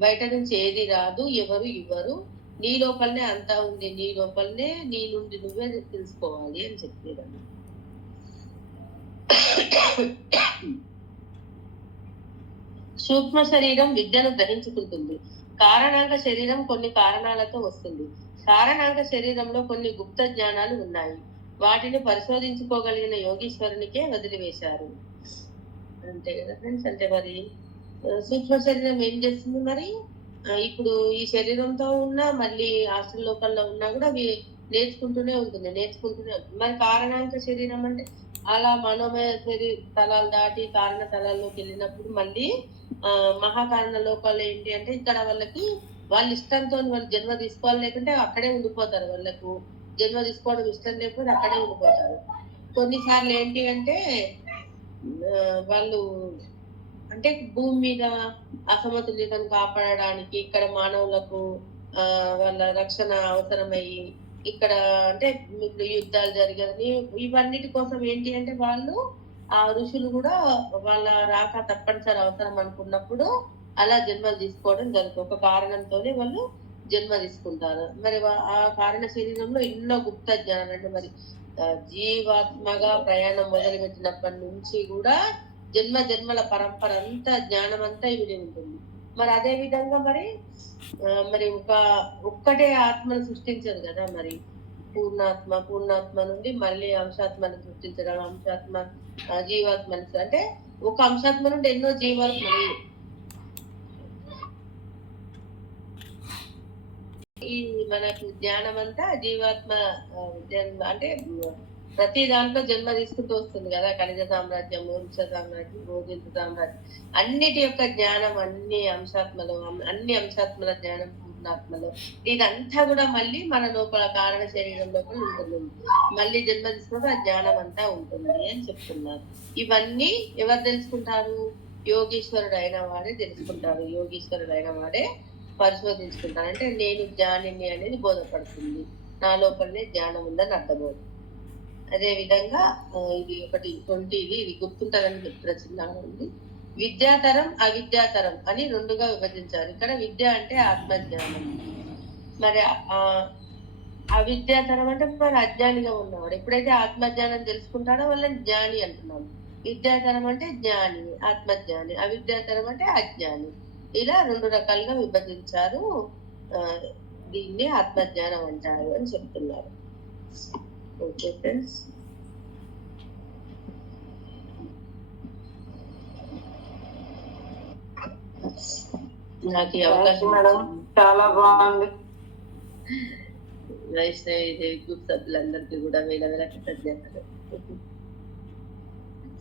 బయట నుంచి ఏది రాదు, ఎవరు ఇవ్వరు, నీ లోపలనే అంతా ఉంది, నీ లోపలనే నీ నుండి నువ్వే తెలుసుకోవాలి అని చెప్పేదాన్ని. సూక్ష్మ శరీరం విద్యను గ్రహించుకుంటుంది. కారణాంక శరీరం కొన్ని కారణాలతో వస్తుంది. కారణాంక శరీరంలో కొన్ని గుప్త జ్ఞానాలు ఉన్నాయి, వాటిని పరిశోధించుకోగలిగిన యోగీశ్వరునికే వదిలివేశారు. అంతే కదా ఫ్రెండ్స్. అంటే మరి సూక్ష్మ శరీరం ఏం చేస్తుంది మరి? ఇప్పుడు ఈ శరీరంతో ఉన్నా మళ్ళీ హాస్టల్ లోపల ఉన్నా కూడా నేర్చుకుంటూనే ఉంటుంది. మరి కారణాంక శరీరం అంటే అలా మనోమయ తలాలు దాటి కారణ తలాల్లోకి వెళ్ళినప్పుడు మళ్ళీ మహాకారణ లోకాలు ఏంటి అంటే ఇక్కడ వాళ్ళ ఇష్టంతో వాళ్ళు జన్మ తీసుకోవాలి, లేకుంటే అక్కడే ఉండిపోతారు. వాళ్ళకు జన్మ తీసుకోవడం ఇష్టం లేకపోతే అక్కడే ఉండిపోతారు. కొన్నిసార్లు ఏంటి అంటే వాళ్ళు అంటే భూమి మీద అసమతుల్యతను కాపాడడానికి ఇక్కడ మానవులకు వాళ్ళ రక్షణ అవసరమయ్యి ఇక్కడ అంటే ఇప్పుడు యుద్ధాలు జరిగాయి, ఇవన్నిటి కోసం ఏంటి అంటే వాళ్ళు ఆ ఋషులు కూడా వాళ్ళ రాక తప్పనిసరి అవసరం అనుకున్నప్పుడు అలా జన్మలు తీసుకోవడం జరుగుతుంది. ఒక కారణంతోనే వాళ్ళు జన్మ తీసుకుంటారు. మరి ఆ కారణ శరీరంలో ఎన్నో గుప్త జ్ఞానం అంటే మరి జీవాత్మగా ప్రయాణం మొదలు పెట్టినప్పటి నుంచి కూడా జన్మల పరంపర అంతా జ్ఞానం అంతా ఇవిడే ఉంటుంది. మరి అదే విధంగా మరి ఒక్కటే ఆత్మను సృష్టించదు కదా. మరి పూర్ణాత్మ నుండి మళ్ళీ అంశాత్మను సృష్టించడం, అంశాత్మ జీవాత్మను అంటే ఒక అంశాత్మ నుండి ఎన్నో జీవాత్మలు. ఈ మనకు జ్ఞానం అంతా జీవాత్మ అంటే ప్రతి దాంట్లో జన్మ తీసుకుంటూ వస్తుంది కదా. ఖనిజ సామ్రాజ్యం, వృక్ష సామ్రాజ్యం, భోజన సామ్రాజ్యం, అన్నిటి యొక్క జ్ఞానం అన్ని అంశాత్మల జ్ఞానం పూర్ణాత్మలో. ఇదంతా కూడా మళ్ళీ మన లోపల కారణ శరీరం లోపల ఉంటుంది. మళ్ళీ జన్మ తీసుకుంటే ఆ జ్ఞానం అంతా ఉంటుంది అని చెప్తున్నారు. ఇవన్నీ ఎవరు తెలుసుకుంటారు? యోగీశ్వరుడు అయిన వాడే తెలుసుకుంటారు. యోగీశ్వరుడు అయిన వాడే పరిశోధించుకుంటారు. అంటే నేను జ్ఞానిని అనేది బోధపడుతుంది, నా లోపలనే జ్ఞానం ఉందని అర్థమవుతుంది. అదే విధంగా ఇది ఒకటి 20 ఇది గుర్తుంటారని చెప్తున్న చిన్నగా ఉంది. విద్యాతరం అవిద్యాతరం అని రెండుగా విభజించారు. ఇక్కడ విద్య అంటే ఆత్మజ్ఞానం, మరి అవిద్యాతరం అంటే మరి అజ్ఞానిగా ఉన్నవాడు. ఎప్పుడైతే ఆత్మజ్ఞానం తెలుసుకుంటాడో వాళ్ళని జ్ఞాని అంటున్నాం. విద్యాతరం అంటే జ్ఞాని, ఆత్మజ్ఞాని. అవిద్యాతరం అంటే అజ్ఞాని. ఇలా 2 రకాలుగా విభజించారు. దీన్ని ఆత్మజ్ఞానం అంటారు అని చెప్తున్నారు. Okay friends. నాకు ఈ అవకాశం చాలా బాగుంది. వైష్ణవి దేవి గ్రూప్ సభ్యులందరికీ కూడా వేల కృతజ్ఞతలు.